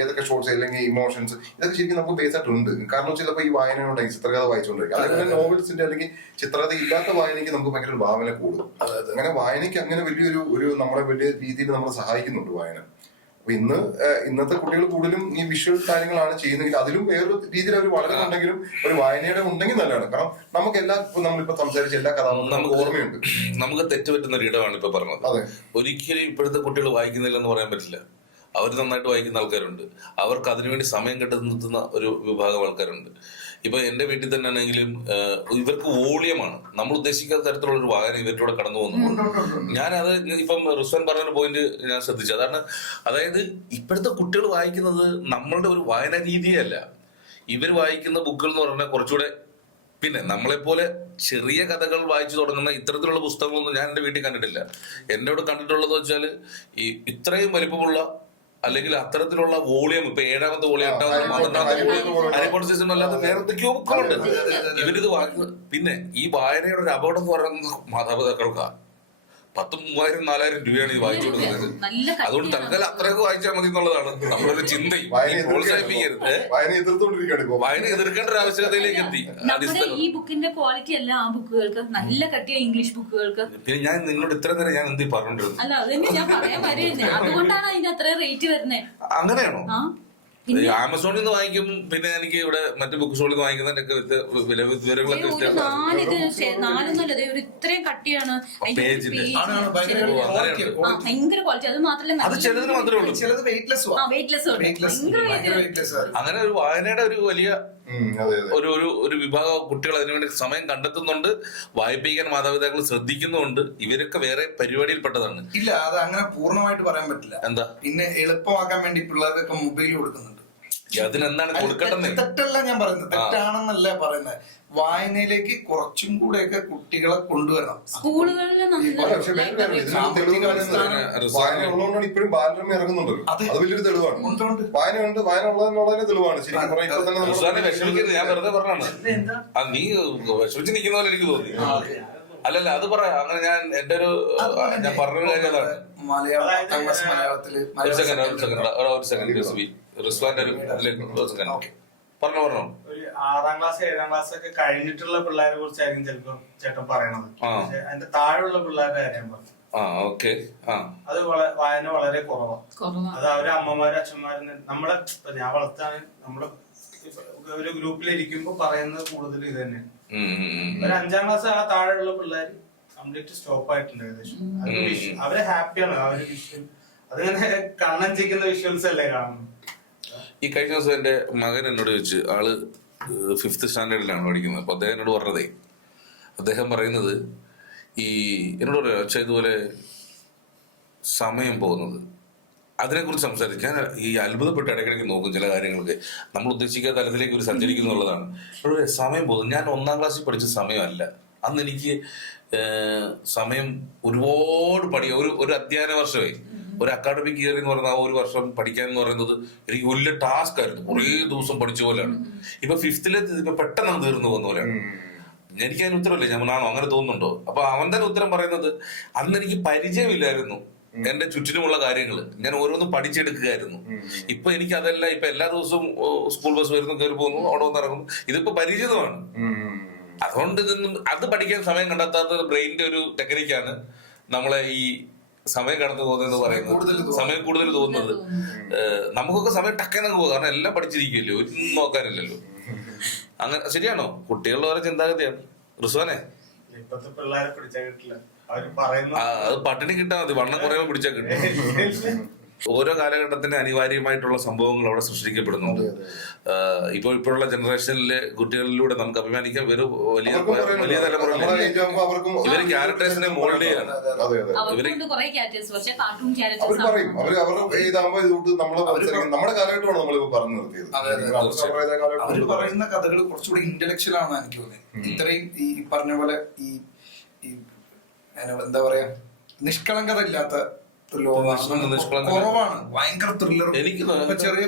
ഏതൊക്കെ ഷോർട്സ് അല്ലെങ്കിൽ ഇമോഷൻസ് ഇതൊക്കെ ശരിക്കും നമുക്ക് ബേസ് ആയിട്ടുണ്ട്. കാരണം ചിലപ്പോൾ ഈ വായനയോടെ ചിത്രകഥ വായിച്ചുകൊണ്ടിരിക്കും. അതേപോലെ നോവൽസിന്റെ അല്ലെങ്കിൽ ചിത്രകഥ ഇല്ലാത്ത വായനയ്ക്ക് നമുക്ക് ഭയങ്കര ഭാവന കൂടും. അങ്ങനെ വായനയ്ക്ക് അങ്ങനെ വലിയൊരു നമ്മളെ വലിയ രീതിയിൽ നമ്മളെ സഹായിക്കുന്നുണ്ട് വായന. അപ്പൊ ഇന്നത്തെ കുട്ടികൾ കൂടുതലും ഈ വിഷ്വൽ കാര്യങ്ങളാണ് ചെയ്യുന്നെങ്കിൽ അതിലും വേറൊരു രീതിയിൽ അവർ വളരുന്നുണ്ടെങ്കിലും ഒരു വായനയുടെ ഉണ്ടെങ്കിൽ നല്ലതാണ്. കാരണം നമുക്ക് നമ്മളിപ്പോ സംസാരിച്ച എല്ലാ കഥാപാത്രങ്ങളും നമുക്ക് ഓർമ്മയുണ്ട്. നമുക്ക് തെറ്റുപറ്റുന്ന ഒരു ഇടമാണ് ഇപ്പൊ പറഞ്ഞത്. ഒരിക്കലും ഇപ്പോഴത്തെ കുട്ടികൾ വായിക്കുന്നില്ലെന്ന് പറയാൻ പറ്റില്ല. അവർ നന്നായിട്ട് വായിക്കുന്ന ആൾക്കാരുണ്ട്, അവർക്ക് അതിനുവേണ്ടി സമയം കണ്ടെത്തുന്ന ഒരു വിഭാഗം ആൾക്കാരുണ്ട്. ഇപ്പൊ എന്റെ വീട്ടിൽ തന്നെ ആണെങ്കിലും ഇവർക്ക് വോളിയമാണ്, നമ്മൾ ഉദ്ദേശിക്കാത്ത തരത്തിലുള്ള ഒരു വായന ഇവരുടെ കൂടെ കടന്നു പോകുന്നു. ഞാനത് ഇപ്പം റിസ്വാൻ പറഞ്ഞൊരു പോയിന്റ് ഞാൻ ശ്രദ്ധിച്ചു. അതായത് ഇപ്പോഴത്തെ കുട്ടികൾ വായിക്കുന്നത് നമ്മളുടെ ഒരു വായനാ രീതിയല്ല. ഇവർ വായിക്കുന്ന ബുക്കുകൾ എന്ന് പറഞ്ഞാൽ കുറച്ചുകൂടെ, പിന്നെ നമ്മളെപ്പോലെ ചെറിയ കഥകൾ വായിച്ചു തുടങ്ങുന്ന ഇത്തരത്തിലുള്ള പുസ്തകങ്ങളൊന്നും ഞാൻ എന്റെ വീട്ടിൽ കണ്ടിട്ടില്ല. എന്റെ അവിടെ കണ്ടിട്ടുള്ളത് വെച്ചാൽ ഈ ഇത്രയും വലിപ്പമുള്ള അല്ലെങ്കിൽ അത്തരത്തിലുള്ള വോളിയം, ഇപ്പൊ 7ാമത്തെ വോളിയം 8ാമത്തെ 12ാമത്തെ വോളിയം ഹരിപോട്ടർ സീസൺ അല്ലാതെ വേറെ എന്തൊക്കെയോ ബുക്കുകളുണ്ട്. ഇവരിത് വായിക്കുന്നത്, പിന്നെ ഈ വായനയുടെ ഒരു അപകടം എന്ന് പറയുന്നത് മാതാപിതാക്കൾക്കാണ്. 10,000, 4,000 രൂപയാണ് ഈ വായിച്ചു കൊടുക്കുന്നത്. അതുകൊണ്ട് തൽക്കാലം അത്രയൊക്കെ വായിച്ചാൽ മതി എന്നുള്ളതാണ് നമ്മുടെ ചിന്തയും. പ്രോത്സാഹിപ്പിക്കരുത്, വായന എതിർക്കേണ്ട ഒരു ആവശ്യകതയിലേക്ക് എത്തി. ഈ ബുക്കിന്റെ ക്വാളിറ്റി അല്ല ആ ബുക്കുകൾക്ക്, നല്ല കട്ടിയ ഇംഗ്ലീഷ് ബുക്കുകൾക്ക്. പിന്നെ ഞാൻ നിങ്ങളോട് ഇത്ര നേരം ഞാൻ എന്ത് പറഞ്ഞിരുന്നു? അല്ല, അത് തന്നെ ഞാൻ പറയാൻ വരുന്നത്. അതുകൊണ്ടാണ് അതിന് അത്ര റേറ്റ് വരുന്നത്. അങ്ങനെയാണോ? ആമസോണിൽ നിന്ന് വാങ്ങിക്കും, പിന്നെ എനിക്ക് ഇവിടെ മറ്റു ബുക്ക് സ്റ്റോളിൽ നിന്ന് വാങ്ങിക്കുന്നതിന്റെ വിവരങ്ങളൊക്കെ ഇത്രയും കട്ടിയാണ്, ഭയങ്കര ക്വാളിറ്റി. അത് മാത്രമല്ല അത് ചിലതിന് മാത്രമേ ഉള്ളൂ, ചിലത് അങ്ങനെ ഒരു വായനയുടെ ഒരു വലിയ ഒരു വിഭാഗം കുട്ടികൾ അതിനുവേണ്ടി സമയം കണ്ടെത്തുന്നുണ്ട്. വായിപ്പിക്കാൻ മാതാപിതാക്കൾ ശ്രദ്ധിക്കുന്നുണ്ട്. ഇവരൊക്കെ വേറെ പരിപാടിയിൽപ്പെട്ടതാണ്. ഇല്ല, അത് അങ്ങനെ പൂർണ്ണമായിട്ട് പറയാൻ പറ്റില്ല. എന്താ? പിന്നെ എളുപ്പമാക്കാൻ വേണ്ടി പിള്ളേർക്കൊക്കെ മൊബൈൽ കൊടുക്കുന്നുണ്ട്. അതിനെന്താണ് കൊടുക്കട്ടെ? തെറ്റല്ല ഞാൻ പറയുന്നത്, തെറ്റാണെന്നല്ല പറയുന്നത്. വായനയിലേക്ക് കുറച്ചും കൂടെയൊക്കെ കുട്ടികളെ കൊണ്ടുവരണം. വായന ഉള്ളതുകൊണ്ടാണ് ഇപ്പോഴും ബാലരമ ഇറങ്ങുന്നുണ്ടല്ലോ. അത് വലിയൊരു തെളിവാണ്. വായന ഉണ്ട്, വായന ഉള്ളതെന്നുള്ളതിന് തെളിവാണ്. ശരിക്കും വിഷമിക്കുന്നത് ഞാൻ വെറുതെ പറഞ്ഞാണ്. നീ വിഷമിച്ച് നിൽക്കുന്ന പോലെ എനിക്ക് തോന്നി. അല്ലല്ല, അത് പറയാം. അങ്ങനെ ഞാൻ പറഞ്ഞൊരു കാര്യം അതാണ്. ഒരു സെക്കൻഡ് റിസ്വാന്റെ പറഞ്ഞോ. 6ാം ക്ലാസ് 7ാം ക്ലാസ് ഒക്കെ കഴിഞ്ഞിട്ടുള്ള പിള്ളേരെ കുറിച്ചായിരിക്കും ചിലപ്പോ ചേട്ടൻ പറയണത്. പക്ഷെ അതിന്റെ താഴെയുള്ള പിള്ളേരുടെ കാര്യം പറഞ്ഞു. അത് വായന വളരെ കുറവാണ്. അത് അവരെ അമ്മമാരും അച്ഛന്മാരും നമ്മളെ, ഞാൻ വളർത്താൻ നമ്മള് ഒരു ഗ്രൂപ്പിലിരിക്കുമ്പോ പറയുന്നത് കൂടുതൽ ഇത് തന്നെയാണ്. ഒരു 5ാം ക്ലാസ് ആ താഴെയുള്ള പിള്ളേര് കംപ്ലീറ്റ് സ്റ്റോപ്പ് ആയിട്ടുണ്ട് ഏകദേശം. അവരെ ഹാപ്പിയാണ്. ആ ഒരു വിഷ്വൽ അതിങ്ങനെ കണ്ണഞ്ചിക്കുന്ന വിഷ്വൽസ് അല്ലേ കാണുന്നത്. ഈ കഴിഞ്ഞ ദിവസം എന്റെ മകൻ എന്നോട് ചോദിച്ചു, ആള് 5th സ്റ്റാൻഡേർഡിലാണ് പഠിക്കുന്നത്. അപ്പൊ അദ്ദേഹം എന്നോട് പറഞ്ഞതേ, അദ്ദേഹം പറയുന്നത് എന്നോട് പറയാം, പക്ഷെ ഇതുപോലെ സമയം പോകുന്നത് അതിനെക്കുറിച്ച് സംസാരിക്കാൻ ഈ അത്ഭുതപ്പെട്ട് ഇടയ്ക്കിടയ്ക്ക് നോക്കും. ചില കാര്യങ്ങൾക്ക് നമ്മൾ ഉദ്ദേശിക്കാത്ത തലത്തിലേക്ക് ഒരു സഞ്ചരിക്കുന്നുള്ളതാണ്. സമയം പോകുന്നത്, ഞാൻ 1ാം ക്ലാസ്സിൽ പഠിച്ച സമയമല്ല. അന്ന് എനിക്ക് സമയം ഒരുപാട് ഒരു അധ്യയന വർഷമായി, ഒരു അക്കാഡമിക് ഇയർ എന്ന് പറയുന്ന ആ ഒരു വർഷം പഠിക്കാൻ എന്ന് പറയുന്നത് എനിക്ക് വലിയ ടാസ്ക് ആയിരുന്നു. കുറേ ദിവസം പഠിച്ച പോലെയാണ്. ഇപ്പൊ 5th ഇപ്പൊ പെട്ടെന്ന് തീർന്നു പോകുന്ന പോലെയാണ്. എനിക്ക് അതിന് ഉത്തരവില്ല. ഞാനാണോ അങ്ങനെ തോന്നുന്നുണ്ടോ? അപ്പൊ അവൻ തന്നെ ഉത്തരം പറയുന്നത്, അന്ന് എനിക്ക് പരിചയമില്ലായിരുന്നു എന്റെ ചുറ്റിനുമുള്ള കാര്യങ്ങൾ. ഞാൻ ഓരോന്നും പഠിച്ചെടുക്കുകയായിരുന്നു. ഇപ്പൊ എനിക്ക് അതല്ല. ഇപ്പൊ എല്ലാ ദിവസവും സ്കൂൾ ബസ് വരുന്നു, കയറി പോകുന്നു, അവിടെ വന്ന് ഇറങ്ങുന്നു. ഇതിപ്പോ പരിചിതമാണ്. അതുകൊണ്ട് അത് പഠിക്കാൻ സമയം കണ്ടെത്താത്ത ബ്രെയിനിന്റെ ഒരു ടെക്നിക്കാണ് നമ്മളെ ഈ സമയം കടന്നു പോകുന്നത് പറയുന്നത്. സമയം കൂടുതൽ തോന്നുന്നത് നമുക്കൊക്കെ സമയം ടക്കേന്നൊക്കെ പോകും. കാരണം എല്ലാം പഠിച്ചിരിക്കുമല്ലോ, ഒന്നും നോക്കാനില്ലല്ലോ. അങ്ങനെ ശരിയാണോ? കുട്ടികളുടെ ഓരോ ചിന്താഗതിയാണ്. റിസ്വാനെ, ഇപ്പത്തെ പിള്ളേരെ പിടിച്ചാൽ കിട്ടില്ല. അത് പട്ടിണി കിട്ടാൻ മതി, വണ്ണം കുറയുമ്പോൾ പിടിച്ചാൽ കിട്ടും. ഓരോ കാലഘട്ടത്തിന് അനിവാര്യമായിട്ടുള്ള സംഭവങ്ങൾ അവിടെ സൃഷ്ടിക്കപ്പെടുന്നുണ്ട്. ഇപ്പോഴുള്ള ജനറേഷനിലെ കുട്ടികളിലൂടെ നമുക്ക് അഭിമാനിക്കാൻ വലിയ തലമുറ ഇവര് ക്യാരക്ടേഴ്സിനെ മോൾഡ് ചെയ്യാണ്. നമ്മുടെ കാലഘട്ടമാണ് നമ്മളിപ്പോ പറഞ്ഞു നിർത്തിയത്. അവര് പറയുന്ന കഥകൾ കുറച്ചുകൂടി ഇന്റലക്ച്വൽ ആണ് എനിക്ക് തോന്നുന്നത്. ഇത്രയും ഈ പറഞ്ഞ പോലെ ഈ എന്താ പറയാ, നിഷ്കളങ്കത ഇല്ലാത്ത കുറവാണ്. ഭയങ്കര ത്രില്ലർ. ഇപ്പൊ ചെറിയ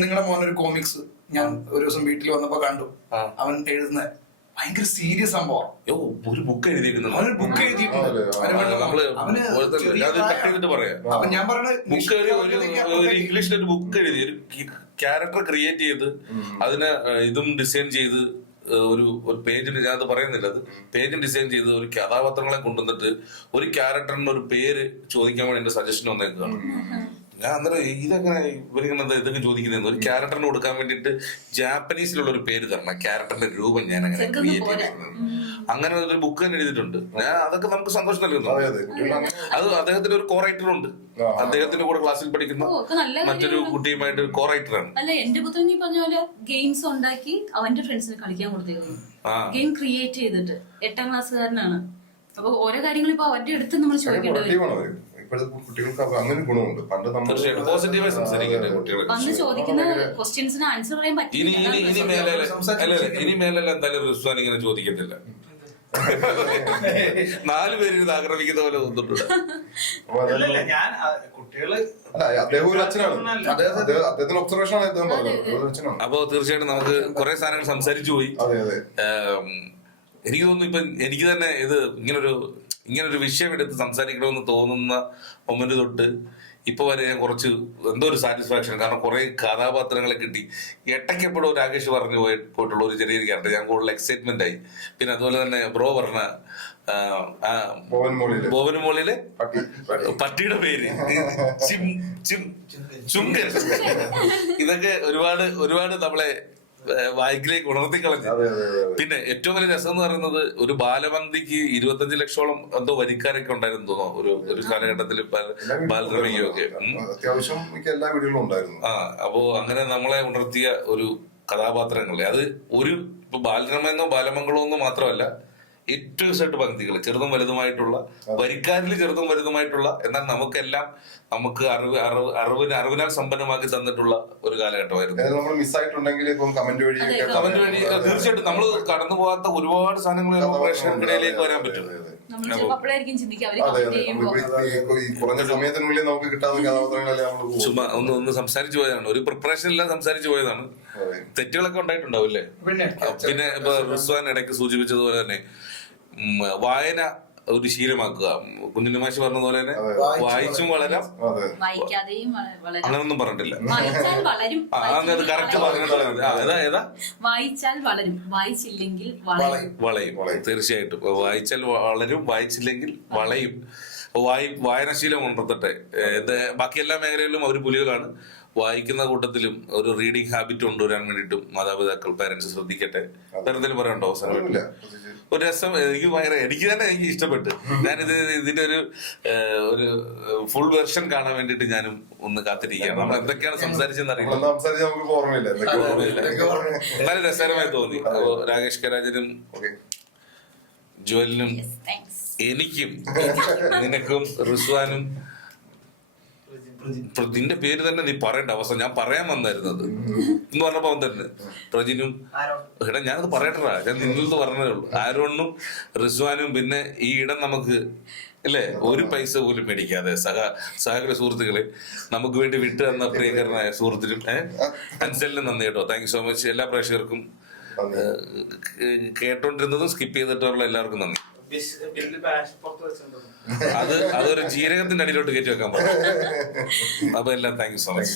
നിങ്ങളുടെ മോനൊരു കോമിക്സ് ഞാൻ ഒരു ദിവസം വീട്ടിൽ വന്നപ്പോ കണ്ടു. അവൻ എഴുതുന്ന ഭയങ്കര സീരിയസ് സംഭവം. ഒരു ബുക്ക് എഴുതിയിട്ടുണ്ട്. അവനൊരു ബുക്ക് എഴുതിയിട്ടുണ്ട്. അപ്പൊ ഞാൻ പറയുന്നത് ഇംഗ്ലീഷിൽ ഒരു ബുക്ക് എഴുതി, ഒരു ക്യാരക്ടർ ക്രിയേറ്റ് ചെയ്ത് അതിന് ഇതും ഡിസൈൻ ചെയ്ത് ഒരു പേജിന് ഞാൻ അത് പറയുന്നില്ല, അത് പേജ് ഡിസൈൻ ചെയ്ത് ഒരു കഥാപാത്രങ്ങളെ കൊണ്ടുവന്നിട്ട് ഒരു ക്യാരക്ടറിന് ഒരു പേര് ചോദിക്കാൻ വേണ്ടി എന്റെ സജഷൻ വന്നേക്കാണ്. ഞാൻ അന്നേരം ഇതെങ്ങനെ ഇവരിങ്ങനെ ഇതൊക്കെ ചോദിക്കുന്നത്, ഒരു ക്യാരക്ടറിന് കൊടുക്കാൻ വേണ്ടിയിട്ട് ജാപ്പനീസിലുള്ള ഒരു പേര് തരണം, ക്യാരക്ടറിന്റെ രൂപം ഞാൻ അങ്ങനെ ക്രിയേറ്റ് ചെയ്തിരുന്നത്. അങ്ങനെ ഒരു ബുക്ക് തന്നെ എഴുതിയിട്ടുണ്ട് ഞാൻ. അതൊക്കെ നമുക്ക് സന്തോഷം നൽകുന്നു. അത് അദ്ദേഹത്തിന് ഒരു കോറൈറ്റർ ഉണ്ട്, അദ്ദേഹത്തിന്റെ കൂടെ ക്ലാസ്സിൽ പഠിക്കുന്ന മറ്റൊരു കുട്ടിയുമായിട്ട് ഒരു കോറൈറ്ററാണ്. അല്ല, എന്റെ പുത്രൻ ഈ പറഞ്ഞ പോലെ ഗെയിംസ് ഉണ്ടാക്കി അവന്റെ ഫ്രണ്ട്സിന് കളിക്കാൻ കൊടുത്തേക്കുന്നു. ഗെയിം ക്രിയേറ്റ് ചെയ്തിട്ട് 8ാം ക്ലാസ്സുകാരനാണ്. അപ്പൊ ഓരോ കാര്യങ്ങൾ ഇപ്പൊ അവരുടെ അടുത്ത് നമ്മൾ ചോദിക്കേണ്ടി വരും. ഇപ്പോഴത്തെ കുട്ടികൾക്ക് അങ്ങനെ ഗുണമുണ്ട്. പണ്ട് നമ്മൾ പോസിറ്റീവായി സംസാരിക്കട്ടെ കുട്ടികളെ. വന്ന് ചോദിക്കുന്ന ക്വസ്റ്റ്യൻസിന് ആൻസർ പറയാൻ പറ്റില്ല. ഇനി മേലെ എന്തായാലും റിസ്വാൻ ഇങ്ങനെ ചോദിക്കത്തില്ല. 4 പേര് ഇത് ആക്രമിക്കുന്ന പോലെ തോന്നിട്ടുണ്ട്. ഞാൻ കുട്ടികള് അദ്ദേഹം ഒരു അച്ഛനാണ്, അദ്ദേഹത്തിന്റെ ഒബ്സർവേഷൻ ആണ് അദ്ദേഹം പറഞ്ഞത്. അപ്പൊ തീർച്ചയായിട്ടും നമുക്ക് കുറെ സാധനങ്ങൾ സംസാരിച്ചു പോയി. എനിക്ക് തോന്നുന്നു ഇപ്പൊ എനിക്ക് തന്നെ ഇത് ഇങ്ങനൊരു വിഷയം എടുത്ത് സംസാരിക്കണമെന്ന് തോന്നുന്ന മൊമെന്റ് തൊട്ട് ഇപ്പൊ വരെ ഞാൻ കുറച്ച് എന്തോ ഒരു സാറ്റിസ്ഫാക്ഷൻ. കാരണം കുറെ കഥാപാത്രങ്ങളെ കിട്ടി. എട്ടയ്ക്കെപ്പോഴും രാകേഷ് പറഞ്ഞു പോയിട്ടുള്ള ഒരു ചെറിയൊരു ക്യാരക്ടർ ഞാൻ കൂടുതൽ എക്സൈറ്റ്മെന്റ് ആയി. പിന്നെ അതുപോലെ തന്നെ ബ്രോ പറഞ്ഞ ബോബൻ മോളിലെ പട്ടിയുടെ പേര് ചുങ്കൻ, ഇതൊക്കെ ഒരുപാട് നമ്മളെ വായിക്കിലേക്ക് ഉണർത്തിക്കളഞ്ഞു. പിന്നെ ഏറ്റവും വലിയ രസം എന്ന് പറയുന്നത് ഒരു ബാലമന്തിക്ക് 25 ലക്ഷോളം എന്തോ വരിക്കാരൊക്കെ ഉണ്ടായിരുന്നു തോന്നുന്നു ഒരു കാലഘട്ടത്തിൽ ബാലരമയൊക്കെ. അത്യാവശ്യം എല്ലാ വീടുകളും ഉണ്ടായിരുന്നു. അപ്പോ അങ്ങനെ നമ്മളെ ഉണർത്തിയ ഒരു കഥാപാത്രങ്ങളെ അത് ഇപ്പൊ ബാലരമെന്നോ ബാലമംഗളമെന്നോ മാത്രമല്ല, ഏറ്റവും സെറ്റ് പങ്ക്തികൾ ചെറുതും വലുതുമായിട്ടുള്ള വരിക്കാരിൽ ചെറുതും വലുതുമായിട്ടുള്ള, എന്നാൽ നമുക്ക് അറിവിനാൽ സമ്പന്നമാക്കി തന്നിട്ടുള്ള ഒരു കാലഘട്ടമായിരുന്നു. നമ്മൾ മിസ്സായിട്ടുണ്ടെങ്കിൽ ഇപ്പം കമന്റ് വഴി തീർച്ചയായിട്ടും നമ്മൾ കടന്നു പോകാത്ത ഒരുപാട് സാധനങ്ങൾ പ്രേക്ഷകർക്കിടയിലേക്ക് വരാൻ പറ്റും. കുറഞ്ഞ സമയത്തിനുള്ളിൽ നമുക്ക് കിട്ടാവുന്ന കഥാപാത്രങ്ങളെ ചുമ്മാ ഒന്ന് സംസാരിച്ചു പോയതാണ്, ഒരു പ്രിപ്പറേഷൻ ഇല്ലാതെ സംസാരിച്ചു പോയതാണ്. തെറ്റുകളൊക്കെ ഉണ്ടായിട്ടുണ്ടാവും അല്ലേ? പിന്നെ ഇപ്പൊ റിസ്വാൻ ഇടയ്ക്ക് സൂചിപ്പിച്ചതുപോലെ തന്നെ വായന ഒരു ശീലമാക്കുക. കുഞ്ഞിനുമാശി പറഞ്ഞതുപോലെ തന്നെ വായിച്ചും വളരാം, അങ്ങനൊന്നും പറഞ്ഞിട്ടില്ല. അത് കറക്റ്റ് പറഞ്ഞിട്ടുള്ളത് ഏതാ? വായിച്ചാൽ വളരും, വായിച്ചില്ലെങ്കിൽ വളയും. തീർച്ചയായിട്ടും വായിച്ചാൽ വളരും, വായിച്ചില്ലെങ്കിൽ വളയും. വായനാശീലം ഉണർത്തട്ടെ. ബാക്കി എല്ലാ മേഖലയിലും അവർ പുലികളാണ്. വായിക്കുന്ന കൂട്ടത്തിലും ഒരു റീഡിങ് ഹാബിറ്റ് കൊണ്ടുവരാൻ വേണ്ടിയിട്ടും മാതാപിതാക്കൾ പേരൻസ് ശ്രദ്ധിക്കട്ടെ. വേറെ എന്തെങ്കിലും പറയാനുണ്ടോ അവസരം? ഒരു രസം എനിക്ക് തന്നെ ഇഷ്ടപ്പെട്ടു. ഞാനിത് ഇതിന്റെ ഒരു ഫുൾ വെർഷൻ കാണാൻ വേണ്ടിട്ട് ഞാനും ഒന്ന് കാത്തിരിക്കുകയാണ്. നമ്മൾ എന്തൊക്കെയാണ് സംസാരിച്ചെന്ന് അറിയില്ല, എന്നാലും രസകരമായി തോന്നി. അപ്പോ രാകേഷ് കരാജനും ജുവലിനും എനിക്കും നിനക്കും റിസ്വാനും നിന്റെ പേര് തന്നെ നീ പറയേണ്ട അവസ്ഥ ഞാൻ പറയാൻ വന്നായിരുന്നത് എന്ന് പറഞ്ഞപ്പോ അവൻ തന്നെ പ്രജിനും എടാ ഞാനത് പറയട്ടാ, ഞാൻ നിന്നത് പറഞ്ഞതേ ഉള്ളൂ. ആരോണും റിസ്വാനും പിന്നെ ഈ ഇടം നമുക്ക് അല്ലേ ഒരു പൈസ പോലും മേടിക്കാതെ സഹകര സുഹൃത്തുക്കളെ നമുക്ക് വേണ്ടി വിട്ടു തന്ന പ്രിയങ്കരനായ സുഹൃത്തിനും അൻസലിനും നന്ദി കേട്ടോ. Thank you so much. എല്ലാ പ്രേക്ഷകർക്കും കേട്ടോണ്ടിരുന്നതും സ്കിപ്പ് ചെയ്തിട്ടുള്ള എല്ലാവർക്കും നന്ദി. അതൊരു ജീരകത്തിന്റെ അടിയിലോട്ട് കയറ്റി വെക്കാൻ പറ്റും. അപ്പൊ എല്ലാം താങ്ക് യു സോ മച്ച്.